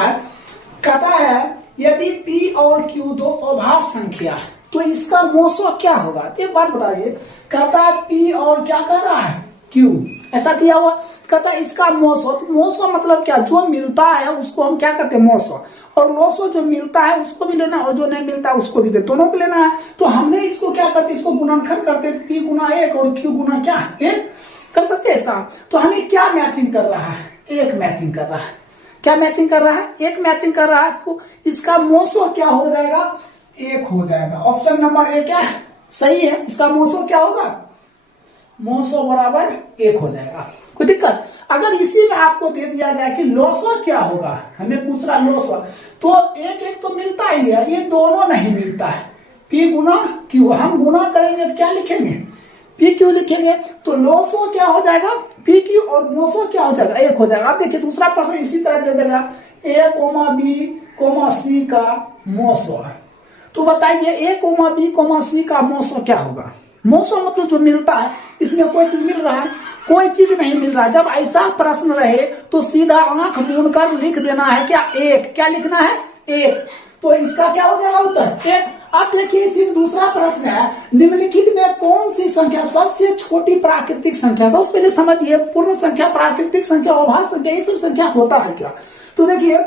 है। कहता है यदि P और Q दो अभाज्य संख्या है तो इसका मोसो क्या होगा। तो एक बात बताइए, कहता है P और क्या कर रहा है Q, ऐसा किया हुआ। कहता है इसका मोसो, तो मोसो मतलब क्या, जो मिलता है उसको हम क्या कहते हैं मोसो, और लोसो जो मिलता है उसको भी लेना और जो नहीं मिलता है उसको भी दोनों को लेना है। तो हमने इसको क्या करते, इसको गुणनखंड करते, P गुना 1 और Q गुना क्या 1 कर सकते हैं ऐसा। तो हमें क्या मैचिंग कर रहा है, एक मैचिंग कर रहा है। क्या मैचिंग कर रहा है, एक मैचिंग कर रहा है। तो इसका मोसो क्या हो जाएगा, 1 हो जाएगा। ऑप्शन नंबर ए क्या है, सही है। इसका मोसो क्या होगा, मोसो बराबर 1 हो जाएगा। कोई दिक्कत। अगर इसी में आपको दे दिया जाए कि लोसो क्या होगा, हमें पूछ रहा लोसो, तो एक एक तो मिलता ही है, ये दोनों नहीं मिलता है। P गुना Q, हम गुना करेंगे तो क्या लिखेंगे, P Q लिखेंगे। तो लोसो क्या हो जाएगा, P Q, और मोसो क्या हो जाएगा, 1 हो जाएगा। अब देखिए दूसरा प्रश्न इसी तरह दे देगा A, B, C का मोसो। तो बताइए A, B, C का मोसो क्या होगा। मोसो मतलब जो मिलता है, इसमें कोई चीज मिल रहा है, कोई चीज नहीं मिल रहा है। जब ऐसा प्रश्न रहे तो सीधा आंख मूंद कर लिख देना है क्या, 1। क्या लिखना है, 1। तो इसका क्या हो जाएगा उत्तर 1। अब देखिए इसी दूसरा प्रश्न है, निम्नलिखित में कौन सी संख्या सबसे छोटी प्राकृतिक संख्या। सबसे पहले समझिए, पूर्ण संख्या, प्राकृतिक संख्या, अभाज्य संख्या, ये सब संख्या होता है क्या। तो देखिए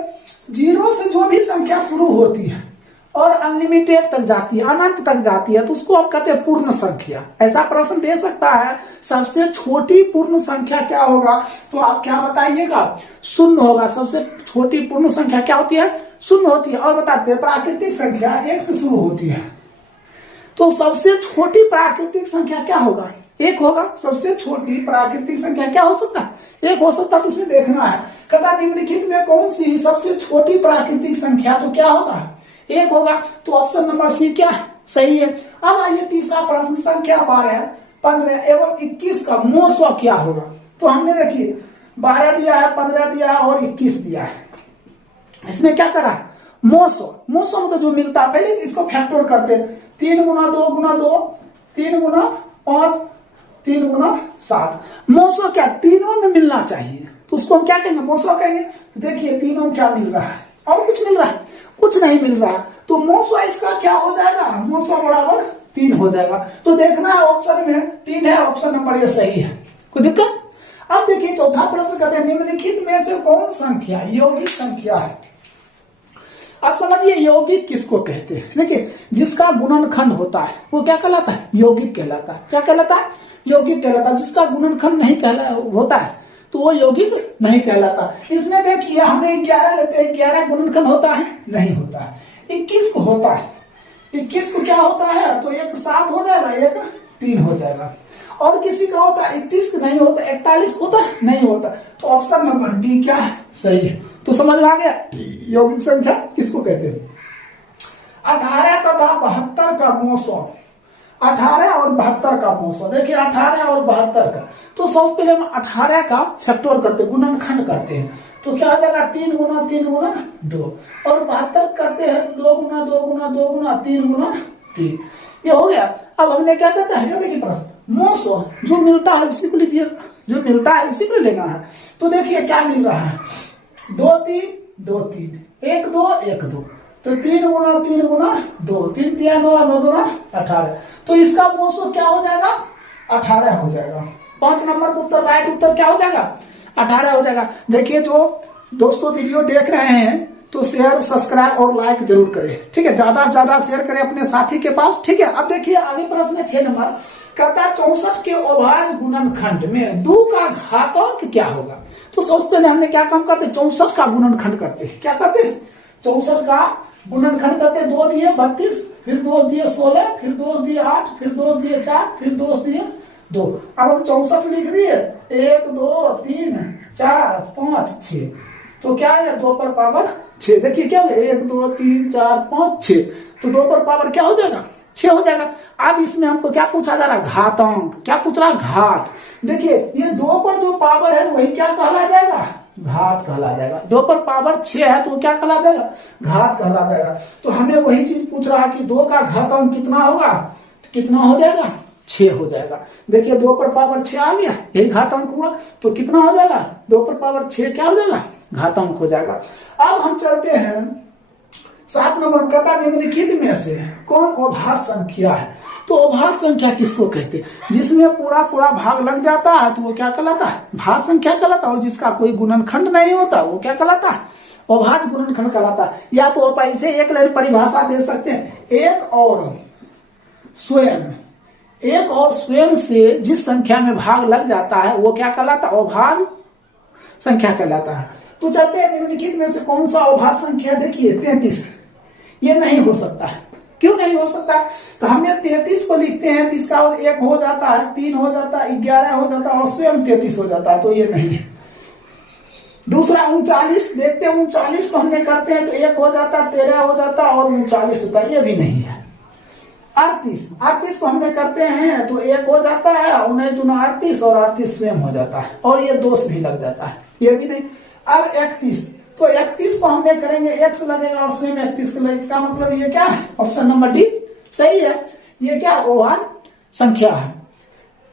0 से जो भी संख्या शुरू होती है और अनलिमिटेड तक जाती है, अनंत तक जाती है, तो उसको हम कहते हैं पूर्ण संख्या। ऐसा प्रश्न दे सकता है, सबसे छोटी पूर्ण संख्या क्या होगा। तो आप क्या बताइएगा, 0 होगा। सबसे छोटी पूर्ण संख्या क्या होती है, 0 होती है। और बताते हैं प्राकृतिक संख्या 1 से शुरू होती है, तो सबसे छोटी प्राकृतिक संख्या क्या होगा, 1 होगा। सबसे छोटी प्राकृतिक संख्या क्या हो सकता है, 1 हो सकता है। तो उसमें देखना है, कहता निम्नलिखित में कौन सी सबसे छोटी प्राकृतिक संख्या, तो क्या होगा, 1 होगा। तो ऑप्शन नंबर सी क्या सही है। अब आइए तीसरा प्रश्न, संख्या 12, 15 एवं 21 का मोसो क्या होगा। तो हमने देखिए 12 दिया है, 15 दिया है और 21 दिया है। इसमें क्या करा, मोसो। मोसो मतलब जो मिलता है, पहले इसको फैक्टर करते हैं, 3 गुना 2 गुना 2, 3 गुना 5, 3 गुना 7। मोसो क्या, तीनों में मिलना चाहिए, तो उसको हम क्या कहेंगे, मोसो कहेंगे। देखिए तीनों में क्या मिल रहा है, और कुछ मिल रहा है, कुछ नहीं मिल रहा। तो मोसो इसका क्या हो जाएगा, मोसो बराबर 3 हो जाएगा। तो देखना है ऑप्शन में 3 है, ऑप्शन नंबर ये सही है। कोई दिक्कत। अब देखिए चौथा प्रश्न कहते हैं निम्नलिखित में से कौन संख्या यौगिक संख्या है। अब समझिए यौगिक किसको कहते हैं। देखिए जिसका गुणनखंड होता है वो क्या कहलाता है, यौगिक कहलाता है। क्या कहलाता है, यौगिक कहलाता है। जिसका गुणनखंड नहीं होता है तो वो यौगिक नहीं कहलाता। इसमें देखिए हमने 11 लेते हैं, 11 गुणनखंड होता है, नहीं होता है। 21 को होता है, 21 को क्या होता है, तो एक 7 हो जाएगा, एक 3 हो जाएगा। और किसी का होता है 31 नहीं होता, 41 होता है, नहीं होता। तो ऑप्शन नंबर बी क्या है, सही है। तो समझ में आ गया यौगिक संख्या किसको कहते हैं। 18 तथा 72 का मोसो, 18 और 72 का मोसो। देखिए 18 और 72 का, तो सबसे पहले हम 18 का फैक्टर करते हैं, गुणनखंड करते हैं। तो क्या हो जाएगा, 3 गुना 3 गुना 2, और 72 करते हैं 2 गुना 2 गुना 2 गुना 3 गुना 3। ये हो गया। अब हमने क्या कहते हैं, देखिए प्रश्न मोसो जो मिलता है उसी को लीजिए, जो मिलता है उसी को लेना है। तो देखिए क्या मिल रहा है, 2 3 2 3, 1 2 1 2, तो 3 गुना 3 गुना 2, 3 3 9 9 2 18। तो इसका मोसो क्या हो जाएगा, 18 हो जाएगा। 5 नंबर का उत्तर, राइट उत्तर क्या हो जाएगा, 18 हो जाएगा। देखिए जो दोस्तों वीडियो देख रहे हैं तो शेयर सब्सक्राइब और लाइक जरूर करें, ठीक है। ज्यादा से ज्यादा शेयर करें अपने साथी के पास, ठीक है। अब देखिए आगे प्रश्न है 6 नंबर, कहता है 64 के अभाज्य गुणनखंड में 2 का घातांक क्या होगा। तो सबसे पहले हमने क्या काम करते हैं, 64 का गुणनखंड करते हैं। क्या करते हैं, 64 का गुणनखंड करते हैं। 2 दिए 32, फिर 2 दिए 16, फिर 2 दिए 8, फिर 2 दिए 4, फिर 2 दिए 2। अब हम 64 लिख दिए, 1 2 3 4 5 6। तो क्या है, 2 पर पावर 6। देखिए क्या है, 1 2 3 4 5 6, तो 2 पर पावर क्या हो जाएगा, 6 हो जाएगा। अब इसमें हमको क्या पूछा जा रहा है, घातांक। क्या पूछ रहा है, घात। देखिए ये 2 पर जो पावर है वही क्या कहला जाएगा, घात कहला जाएगा। 2 पर पावर 6 है तो क्या कहला जाएगा, घात कहला जाएगा। तो हमें वही चीज पूछ रहा है कि 2 का घातांक कितना होगा, तो कितना हो जाएगा, 6 हो जाएगा। देखिए 2 पर पावर 6 आ गया, यही घातांक हुआ। तो कितना हो जाएगा, 2 पर पावर 6 क्या हो जाएगा, घातांक हो जाएगा। अब हम चलते हैं 7 नंबर, कहता निम्नलिखित में से कौन अभाज्य संख्या है। तो अभाज्य संख्या किसको कहते हैं? जिसमें पूरा भाग लग जाता है तो वो क्या कहलाता है? भाज्य संख्या कहलाता है। और जिसका कोई गुणनखंड नहीं होता वो क्या कहलाता है? अभाज्य गुणनखंड कहलाता है। या तो आप ऐसे एक लाइन परिभाषा दे सकते हैं, एक और स्वयं से जिस संख्या में भाग लग जाता है वो क्या कहलाता है? अभाज्य संख्या कहलाता है। तो चलते हैं निम्नलिखित में से कौन सा अभाज्य संख्या, देखिए 33। ये नहीं हो सकता है। क्यों नहीं हो सकता? तो हमने 33 को लिखते हैं तो इसका 1 हो जाता है, 3 हो जाता है, 11 हो जाता है और स्वयं 33 हो जाता है, तो ये नहीं है। दूसरा 39 देखते हैं, 39 को हमने करते हैं तो 1 हो जाता है, 13 हो जाता है और 39 होता है, ये भी नहीं है। 38 को हमने करते हैं तो 1 हो जाता है, 19 दूना 38 और 38 स्वयं हो जाता है और ये दोष भी लग जाता है, ये भी नहीं। अब 31, तो 31 को हमने करेंगे, x लगेगा और स्वयं 31 के लिए, इसका मतलब ये क्या है? ऑप्शन नंबर डी सही है। ये क्या अभाज्य संख्या है।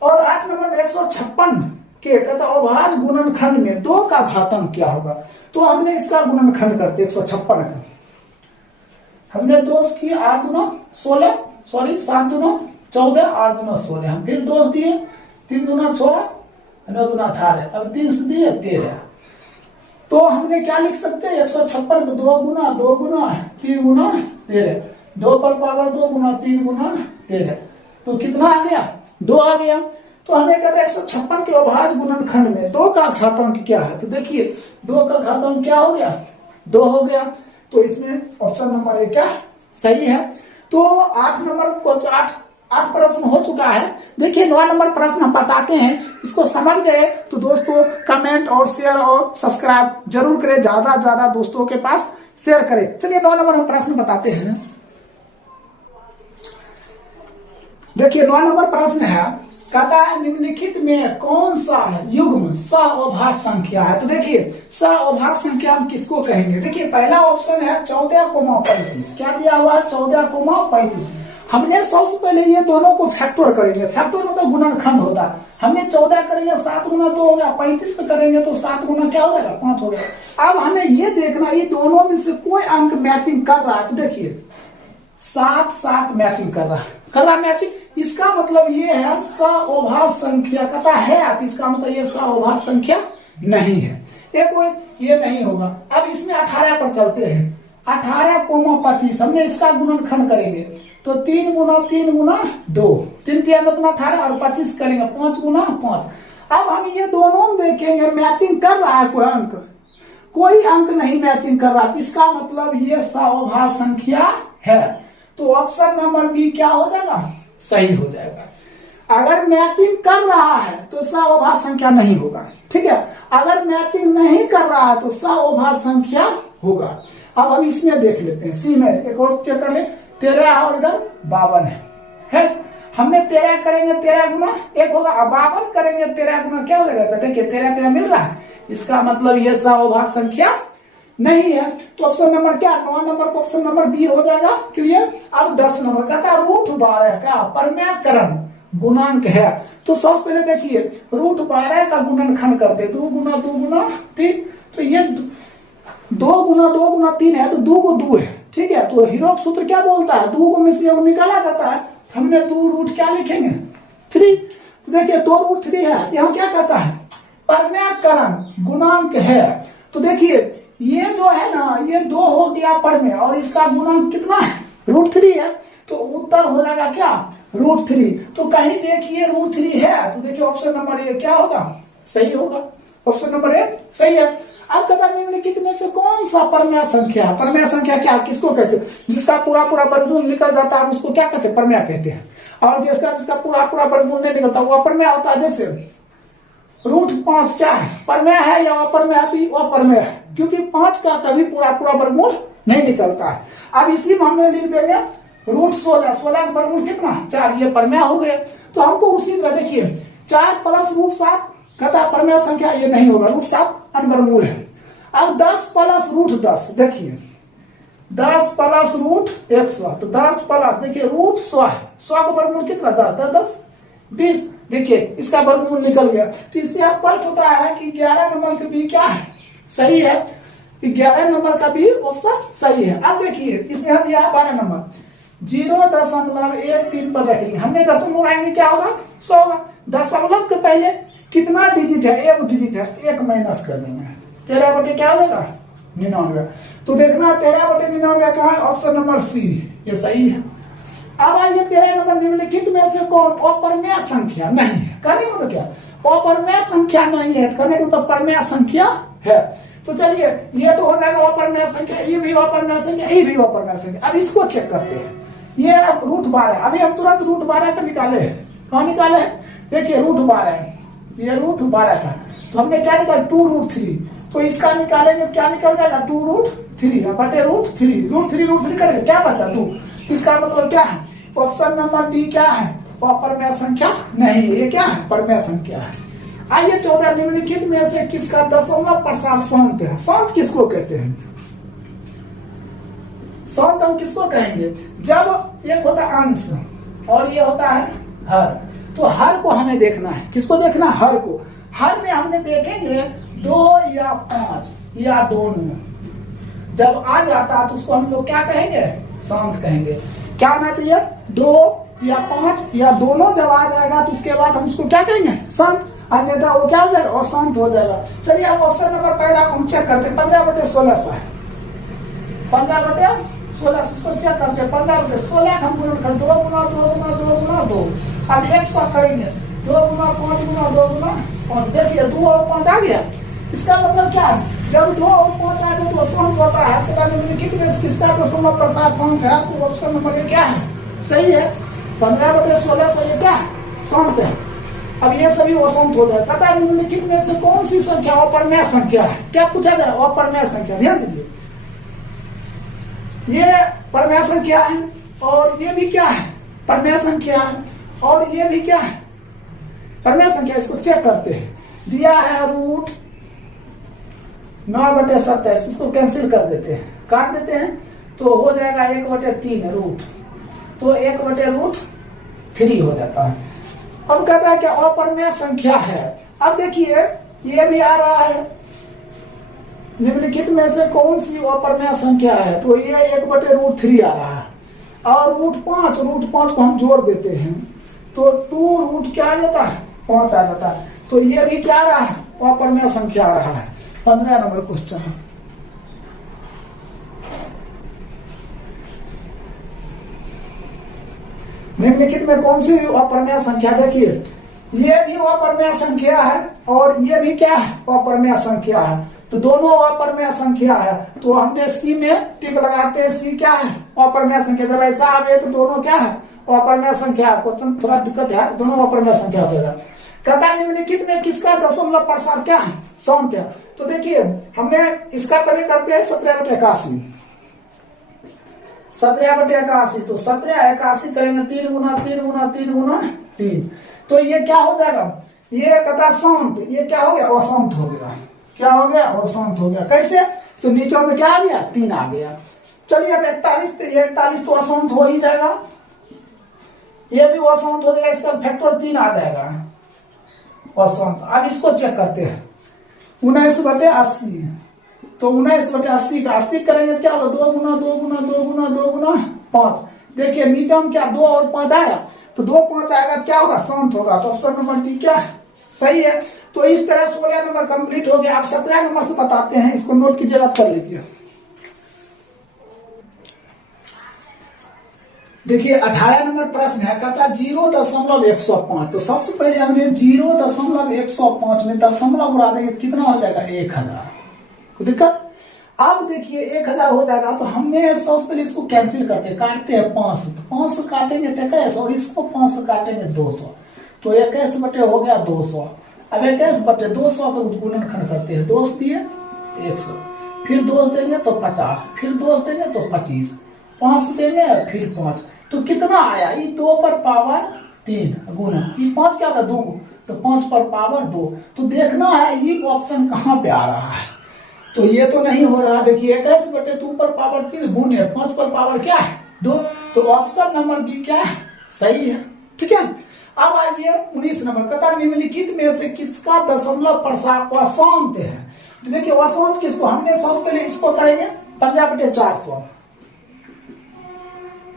और 8 नंबर 156 के कहता अभाज्य गुणनखंड में 2 का घातांक क्या होगा। तो हमने इसका गुणनखंड करते 156 का, हमने 2 किए 8 दूना 16, सॉरी 7 दूना 14, 8 दूना 16, हम फिर 2 दिए, 3 दूना 6, 9 दूना 18, अब 3 से दिए 13। तो हमने क्या लिख सकते हैं? 156 को 2 गुना 3 गुना 13, 2 पर पावर 2 गुना 3 गुना 13, तो कितना आ गया? 2 आ गया। तो हमें कहते हैं 156 के अभाज्य गुणनखंड में 2 का घातांक क्या है। तो देखिए 2 का घातांक क्या हो गया? 2 हो गया। तो इसमें ऑप्शन नंबर 1 क्या सही है। तो 8 नंबर को 8 प्रश्न हो चुका है। देखिए 9 नंबर प्रश्न हम बताते हैं, इसको समझ गए तो दोस्तों कमेंट और शेयर और सब्सक्राइब जरूर करें, ज्यादा दोस्तों के पास शेयर करें। चलिए 9 नंबर हम प्रश्न बताते हैं। देखिए 9 नंबर प्रश्न है, कहता है निम्नलिखित में कौन सा युग्म सअभाज्य संख्या है। तो देखिए सअभाज्य संख्या हम किसको कहेंगे। देखिए पहला ऑप्शन है 14,35, क्या दिया हुआ है? 14,35। हमने सबसे पहले ये दोनों को फैक्टर करेंगे, फैक्टर मतलब गुणनखंड होता है। हमने 14 करेंगे 7 गुना 2 हो गया, 35 को करेंगे तो 7 गुना क्या हो जाएगा? 5 हो गया। अब हमें ये देखना ये दोनों में से कोई अंक मैचिंग कर रहा है। तो देखिए 7 मैचिंग कर रहा मैचिंग, इसका मतलब ये है सअभाज्य संख्या कहता है, तो इसका मतलब ये सअभाज्य संख्या नहीं है, ये नहीं होगा। अब इसमें 18 पर चलते हैं, 18,25 हमने इसका गुणनखंड करेंगे तो 3 गुना 3 गुना 2, 3 3 18 और 25 करेंगे 5 गुना 5। अब हम ये दोनों देखेंगे मैचिंग कर रहा है कोई अंक नहीं मैचिंग कर रहा, इसका मतलब ये सअभाज्य संख्या है। तो ऑप्शन नंबर बी क्या हो जाएगा? सही हो जाएगा। अगर मैचिंग कर रहा है तो सअभाज्य संख्या नहीं होगा, ठीक है। अगर मैचिंग नहीं कर रहा है तो सअभाज्य संख्या होगा। अब हम इसमें देख लेते हैं, सी में एक और चेक कर ले, 13 और इधर 52 है। हमने 13 करेंगे 13 गुना 1 होगा, 52 करेंगे 13 गुना क्या हो जाएगा? देखिए 13 मिल रहा है, इसका मतलब ये सअभाज्य संख्या नहीं है। तो ऑप्शन नंबर क्या? 9 नंबर को ऑप्शन नंबर बी हो जाएगा, क्लियर। अब 10 नंबर कहता है √12 का परमेयकरण गुणांक है। तो सबसे पहले देखिए √12 का गुणनखंड करते 2 गुना 2 गुना 3, तो ये 2 गुना 3 है तो 2 को 2 है, ठीक है। तो हीरोप सूत्र क्या बोलता है? 2 को में से योग निकाला जाता है, हमने 2 रूट क्या लिखेंगे? 3। तो देखिए 2 रूट 3 है, यहाँ क्या कहता है? परमेयकरण गुणांक है। तो देखिए ये जो है ना ये 2 हो गया परमेय और इसका गुणांक कितना है? √3 है, तो उत्तर हो जाएगा क्या? √3। तो कहीं देखिए √3 है तो देखिए ऑप्शन नंबर ए क्या होगा? सही होगा, ऑप्शन नंबर ए सही है। अब कहता है निम्नलिखित में से कौन सा परमेय संख्या है? परमेय संख्या क्या किसको कहते हैं? जिसका पूरा वर्गमूल निकल जाता है उसको क्या कहते हैं? परमेय कहते हैं। और जिसका पूरा वर्गमूल नहीं निकलता वो अपरमेय होता है। जैसे √5 क्या है? परमेय है या अपरमेय है? तो अपरमेय है, क्योंकि 5 का कभी पूरा वर्गमूल नहीं निकलता है। अब इसी में हमने लिख देंगे √16, 16 का वर्गमूल कितना? 4, ये परमेय हो गए। तो हमको उसी तरह देखिए 4 प्लस √7 कहता है परमेय संख्या, ये नहीं होगा, √7 अनवर्गमूल है। अब 10 प्लस √10, देखिए 10 प्लस √100, तो 10 प्लस देखिए √100 है, 100 का वर्गमूल कितना? 10 20, देखिए इसका वर्गमूल निकल गया। तो इससे स्पष्ट होता है कि 11 नंबर के बी क्या है? सही है। 11 नंबर का भी ऑप्शन सही है। अब देखिए इसमें हम दिया है 12 नंबर, 0.13 पर रखेंगे, हमने दशमलव आएंगे क्या होगा 100 होगा। दशमलव के पहले कितना डिजिट है, एक डिजिट है, एक माइनस कर देंगे, 13 बटे क्या हो जाएगा 99। तो देखना 13 बटे 99 कहाँ है, ऑप्शन नंबर सी, ये सही है। अब आइए 13 नंबर निम्नलिखित में से कौन अपरमेय संख्या नहीं है, कहने को तो क्या अपरमेय संख्या नहीं है, कहने को तो परमेय संख्या है। तो चलिए ये तो हो जाएगा अपरमेय संख्या, ये भी अपरमेय संख्या, ये भी अपरमेय संख्या। अब इसको चेक करते हैं, ये अब √12, अभी हम तुरंत √12 का निकाले, कहाँ निकाले, देखिए √12, ये √12 का, तो हमने क्या निकाला 2√3, तो इसका निकालेंगे क्या निकल जाएगा 2√3 बटे √3 करेंगे क्या बचा 2, इसका मतलब क्या है, ऑप्शन नंबर डी क्या है, अपरमेय संख्या नहीं, ये क्या है परमेय संख्या है। आइए 14 निम्नलिखित में से किसका दशमलव प्रसार शांत है। शांत किसको कहते हैं, शांत हम किसको कहेंगे, जब एक होता है अंश और ये होता है हर, तो हर को हमें देखना है, किसको देखना है, हर को। हर में हमने देखेंगे 2 या 5 या दोनों, जब आ जाता तो उसको हम लोग क्या कहेंगे, शांत कहेंगे। क्या आना चाहिए 2 या 5 या दोनों, जब आ जाएगा तो उसके बाद हम उसको क्या कहेंगे शांत, अन्यथा वो क्या हो जाएगा अशांत हो जाएगा। चलिए अब ऑप्शन नंबर पहला हम चेक करते हैं, 15/16 है, 15/16 इसको चेक करते हैं, 15/16 हम गुणन कर 2 गुना 2 गुना 2 गुना 2, अब 100 करेंगे 2 गुना 5 गुना 2 गुना 5, देखिए 2 और 5 आ गया। इसका मतलब क्या है, जब 2 और 5 आएगा तो शांत होता है, निम्नलिखित में किसका दशमलव प्रसार शांत है, तो ऑप्शन नंबर ये क्या है सही है, 15/16 ये क्या है शांत है। अब ये सभी अशांत हो जाए। पता है निम्नलिखित में से कौन सी संख्या अपरमेय संख्या है, क्या पूछा जाए अपरमेय संख्या, ध्यान दीजिए, ये परमेय संख्या है और ये भी क्या है परमेय संख्या है और ये भी क्या है परमेय संख्या। इसको चेक करते हैं, दिया है √9/27, इसको कैंसिल कर देते हैं, काट देते हैं, तो हो जाएगा 1/3 रूट, तो 1/√3 हो जाता है। अब कहता है कि अपरमेय संख्या है। अब देखिए ये भी आ रहा है, निम्नलिखित में से कौन सी अपरमेय संख्या है, तो ये 1/√3 आ रहा है, और √5 को हम जोड़ देते हैं तो 2 क्या आ जाता है 5 आ जाता है, तो ये भी क्या आ रहा है अपरमेय संख्या आ रहा है। 15 नंबर क्वेश्चन, निम्नलिखित में कौन सी अपरमेय संख्या, देखिए ये भी अपरमेय संख्या है और ये भी क्या है अपरमेय संख्या है, तो दोनों अपरमेय संख्या है, तो हमने सी में टिक लगाते हैं, सी क्या है अपरमेय संख्या। जब ऐसा आवे तो दोनों क्या है अपरमेय संख्या, क्वेश्चन थोड़ा दिक्कत है, दोनों अपरमेय संख्या हो जाएगा। कहता है निम्नलिखित में किसका दशमलव प्रसार क्या है शांत है। तो देखिए हमने इसका पहले करते हैं 17/81, 17/81, तो 17/81 करेंगे 3 गुना 3 गुना 3 गुना 3, तो ये क्या हो जाएगा, ये कहता शांत, ये क्या हो गया अशांत हो गया, क्या हो गया अशांत हो गया। कैसे, तो नीचे में क्या आ गया 3 आ गया। चलिए अब 41 तो अशांत हो ही जाएगा, ये भी अशांत हो जाएगा, इसका फैक्टर 3 आ जाएगा अशांत। अब इसको चेक करते हैं 19/80, तो 19/80 का 80 करेंगे क्या होगा 2 गुना 2 गुना 2 गुना 2 गुना 5, देखिए नीचे में क्या 2 और 5 आएगा, तो 2 5 आएगा क्या होगा शांत होगा, तो ऑप्शन नंबर डी क्या है सही है। तो इस तरह 16 नंबर कंप्लीट हो गया। आप 17 नंबर से बताते हैं, इसको नोट की जरूरत कर लीजिए। देखिए 18 नंबर प्रश्न है, कहता 0.105, तो सबसे पहले हमने 0.105 में दशमलव उड़ा देंगे कितना हो जाएगा 1000, कोई दिक्कत। अब देखिए 1000 हो जाएगा, तो हमने सबसे पहले इसको कैंसिल करते काटते हैं 5 से, 5 से काटेंगे तो 21 और इसको 5 से काटेंगे 200, तो 21 बटे हो गया 200। अब 21 बटे 200 का गुणनखंड करते हैं, 2 दिए 100, फिर 2 देंगे तो 50, फिर 2 देंगे तो 25, 5 देंगे फिर 5, तो कितना आया ये 2 पर पावर 3 गुना ये 5 क्या था 2, तो 5 पर पावर 2। तो देखना है ये ऑप्शन कहाँ पे आ रहा है, तो ये तो नहीं हो रहा। देखिए 21 बटे 2 पर पावर 3 गुने 5 पर पावर क्या है 2, तो ऑप्शन नंबर बी क्या है सही है, ठीक है। अब आइए 19 नंबर, कहता निम्नलिखित में से किसका दशमलव प्रसार अशांत है। तो देखिए असंत किसको, हमने सबसे पहले इसको करेंगे 15/400,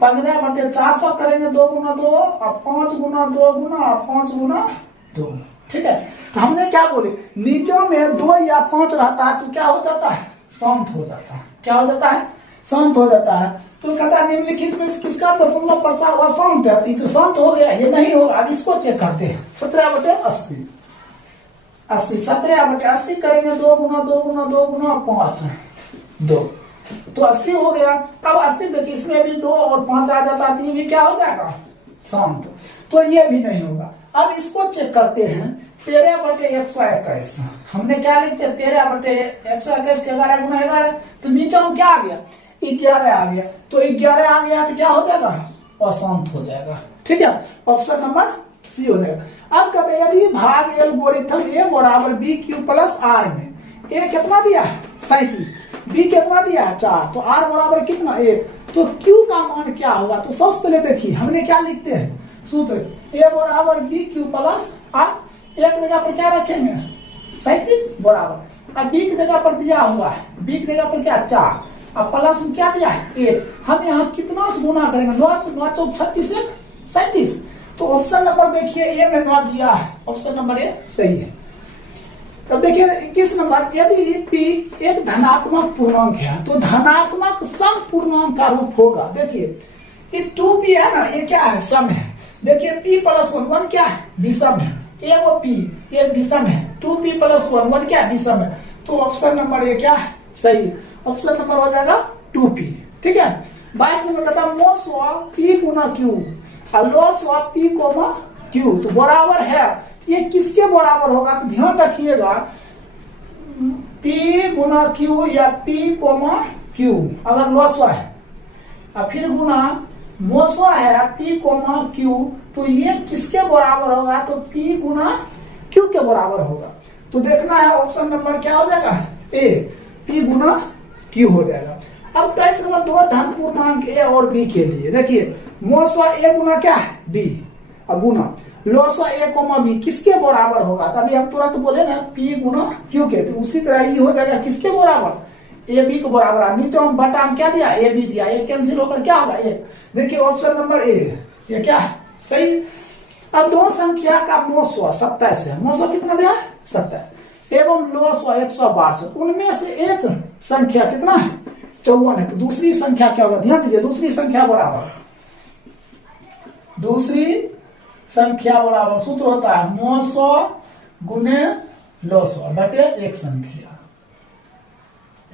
15/400 करेंगे 2 गुना 2 और 5 गुना 2 गुना और 5 गुना 2। ठीक है, तो हमने क्या बोले, नीचे में 2 या 5 रहता है तो क्या हो जाता है, शांत हो जाता है। क्या हो जाता है, शांत हो जाता है। तो कहता है निम्नलिखित में किसका दशमलव प्रसार अशांत है, तो शांत हो गया, ये नहीं होगा। अब इसको चेक करते हैं, 17/80, 80, 17/80 करेंगे 2 गुना 2 गुना 2 गुना 5 2, तो 80 हो गया। अब 80 देखिए इसमें भी 2 और 5 आ जाता है, तो ये भी क्या हो जाएगा, शांत। तो ये भी नहीं होगा। अब इसको चेक करते हैं 13/121। हमने क्या लिखते हैं, 13/121 के 11 गुना 11, तो नीचे हम क्या आ गया, 11 आ गया। तो 11 आ गया तो क्या हो जाएगा, अशांत हो जाएगा। ठीक है, ऑप्शन नंबर सी हो जाएगा। अब कहते हैं यदि भाग एल्गोरिथम ए बराबर बी क्यू प्लस आर में ए कितना दिया है 37, बी कितना दिया है 4, तो आर बराबर कितना 1, तो क्यू का मान क्या होगा। तो सबसे पहले देखिए हमने क्या लिखते हैं सूत्र, ए बराबर बी क्यू प्लस आर, एक जगह पर क्या रखेंगे 37 बराबर, अब बी की जगह पर दिया हुआ है, बी की जगह पर क्या 4, अब प्लस में क्या दिया है 1, हम यहाँ कितना से गुना करेंगे 9 से 9 चौक 36 37, तो ऑप्शन नंबर देखिए ए में 9 दिया है, ऑप्शन नंबर ए सही है। अब देखिए 21 नंबर, यदि p एक धनात्मक पूर्णांक है तो धनात्मक सम पूर्णांक का रूप होगा। देखिए ये 2p है ना, ये क्या है, सम है। देखिए p + 1 1 क्या है, विषम है, एगो p ये विषम है, 2p + 1 1 क्या है, विषम है। तो ऑप्शन नंबर ए क्या है, सही, ऑप्शन नंबर हो जाएगा 2p। ठीक है, 22 नंबर कहता है मोस ऑफ p गुना q और लॉस ऑफ p q, तो बराबर है, ये किसके बराबर होगा, तो ध्यान रखिएगा p गुना q या p q अगर लॉसवा है और फिर गुना मोसवा है p q, तो ये किसके बराबर होगा, तो p गुना q के बराबर होगा। तो देखना है ऑप्शन नंबर क्या हो जाएगा ए, p गुना q हो जाएगा। अब 23 नंबर 2 धन पूर्णांक a और b के लिए देखिए मोसवा a गुना क्या है b और गुना लॉसवा a b किसके बराबर होगा, तभी हम तुरंत बोले ना p गुना q के, तो उसी तरह ये हो जाएगा किसके बराबर, ए बी के बराबर। नीचे हम बटा में क्या दिया, ए बी दिया, ये कैंसिल होकर क्या होगा ए, देखिए ऑप्शन नंबर ए ये क्या है, सही। अब दो संख्या का मोसवा 27 है, मोसवा कितना दिया 27 एवं लोसवा 162, उनमें से एक संख्या कितना है 54 है, तो दूसरी संख्या क्या होगा, ध्यान दीजिए दूसरी संख्या बराबर, दूसरी संख्या बराबर सूत्र होता है मोसवा गुने लोसवा बटे एक संख्या,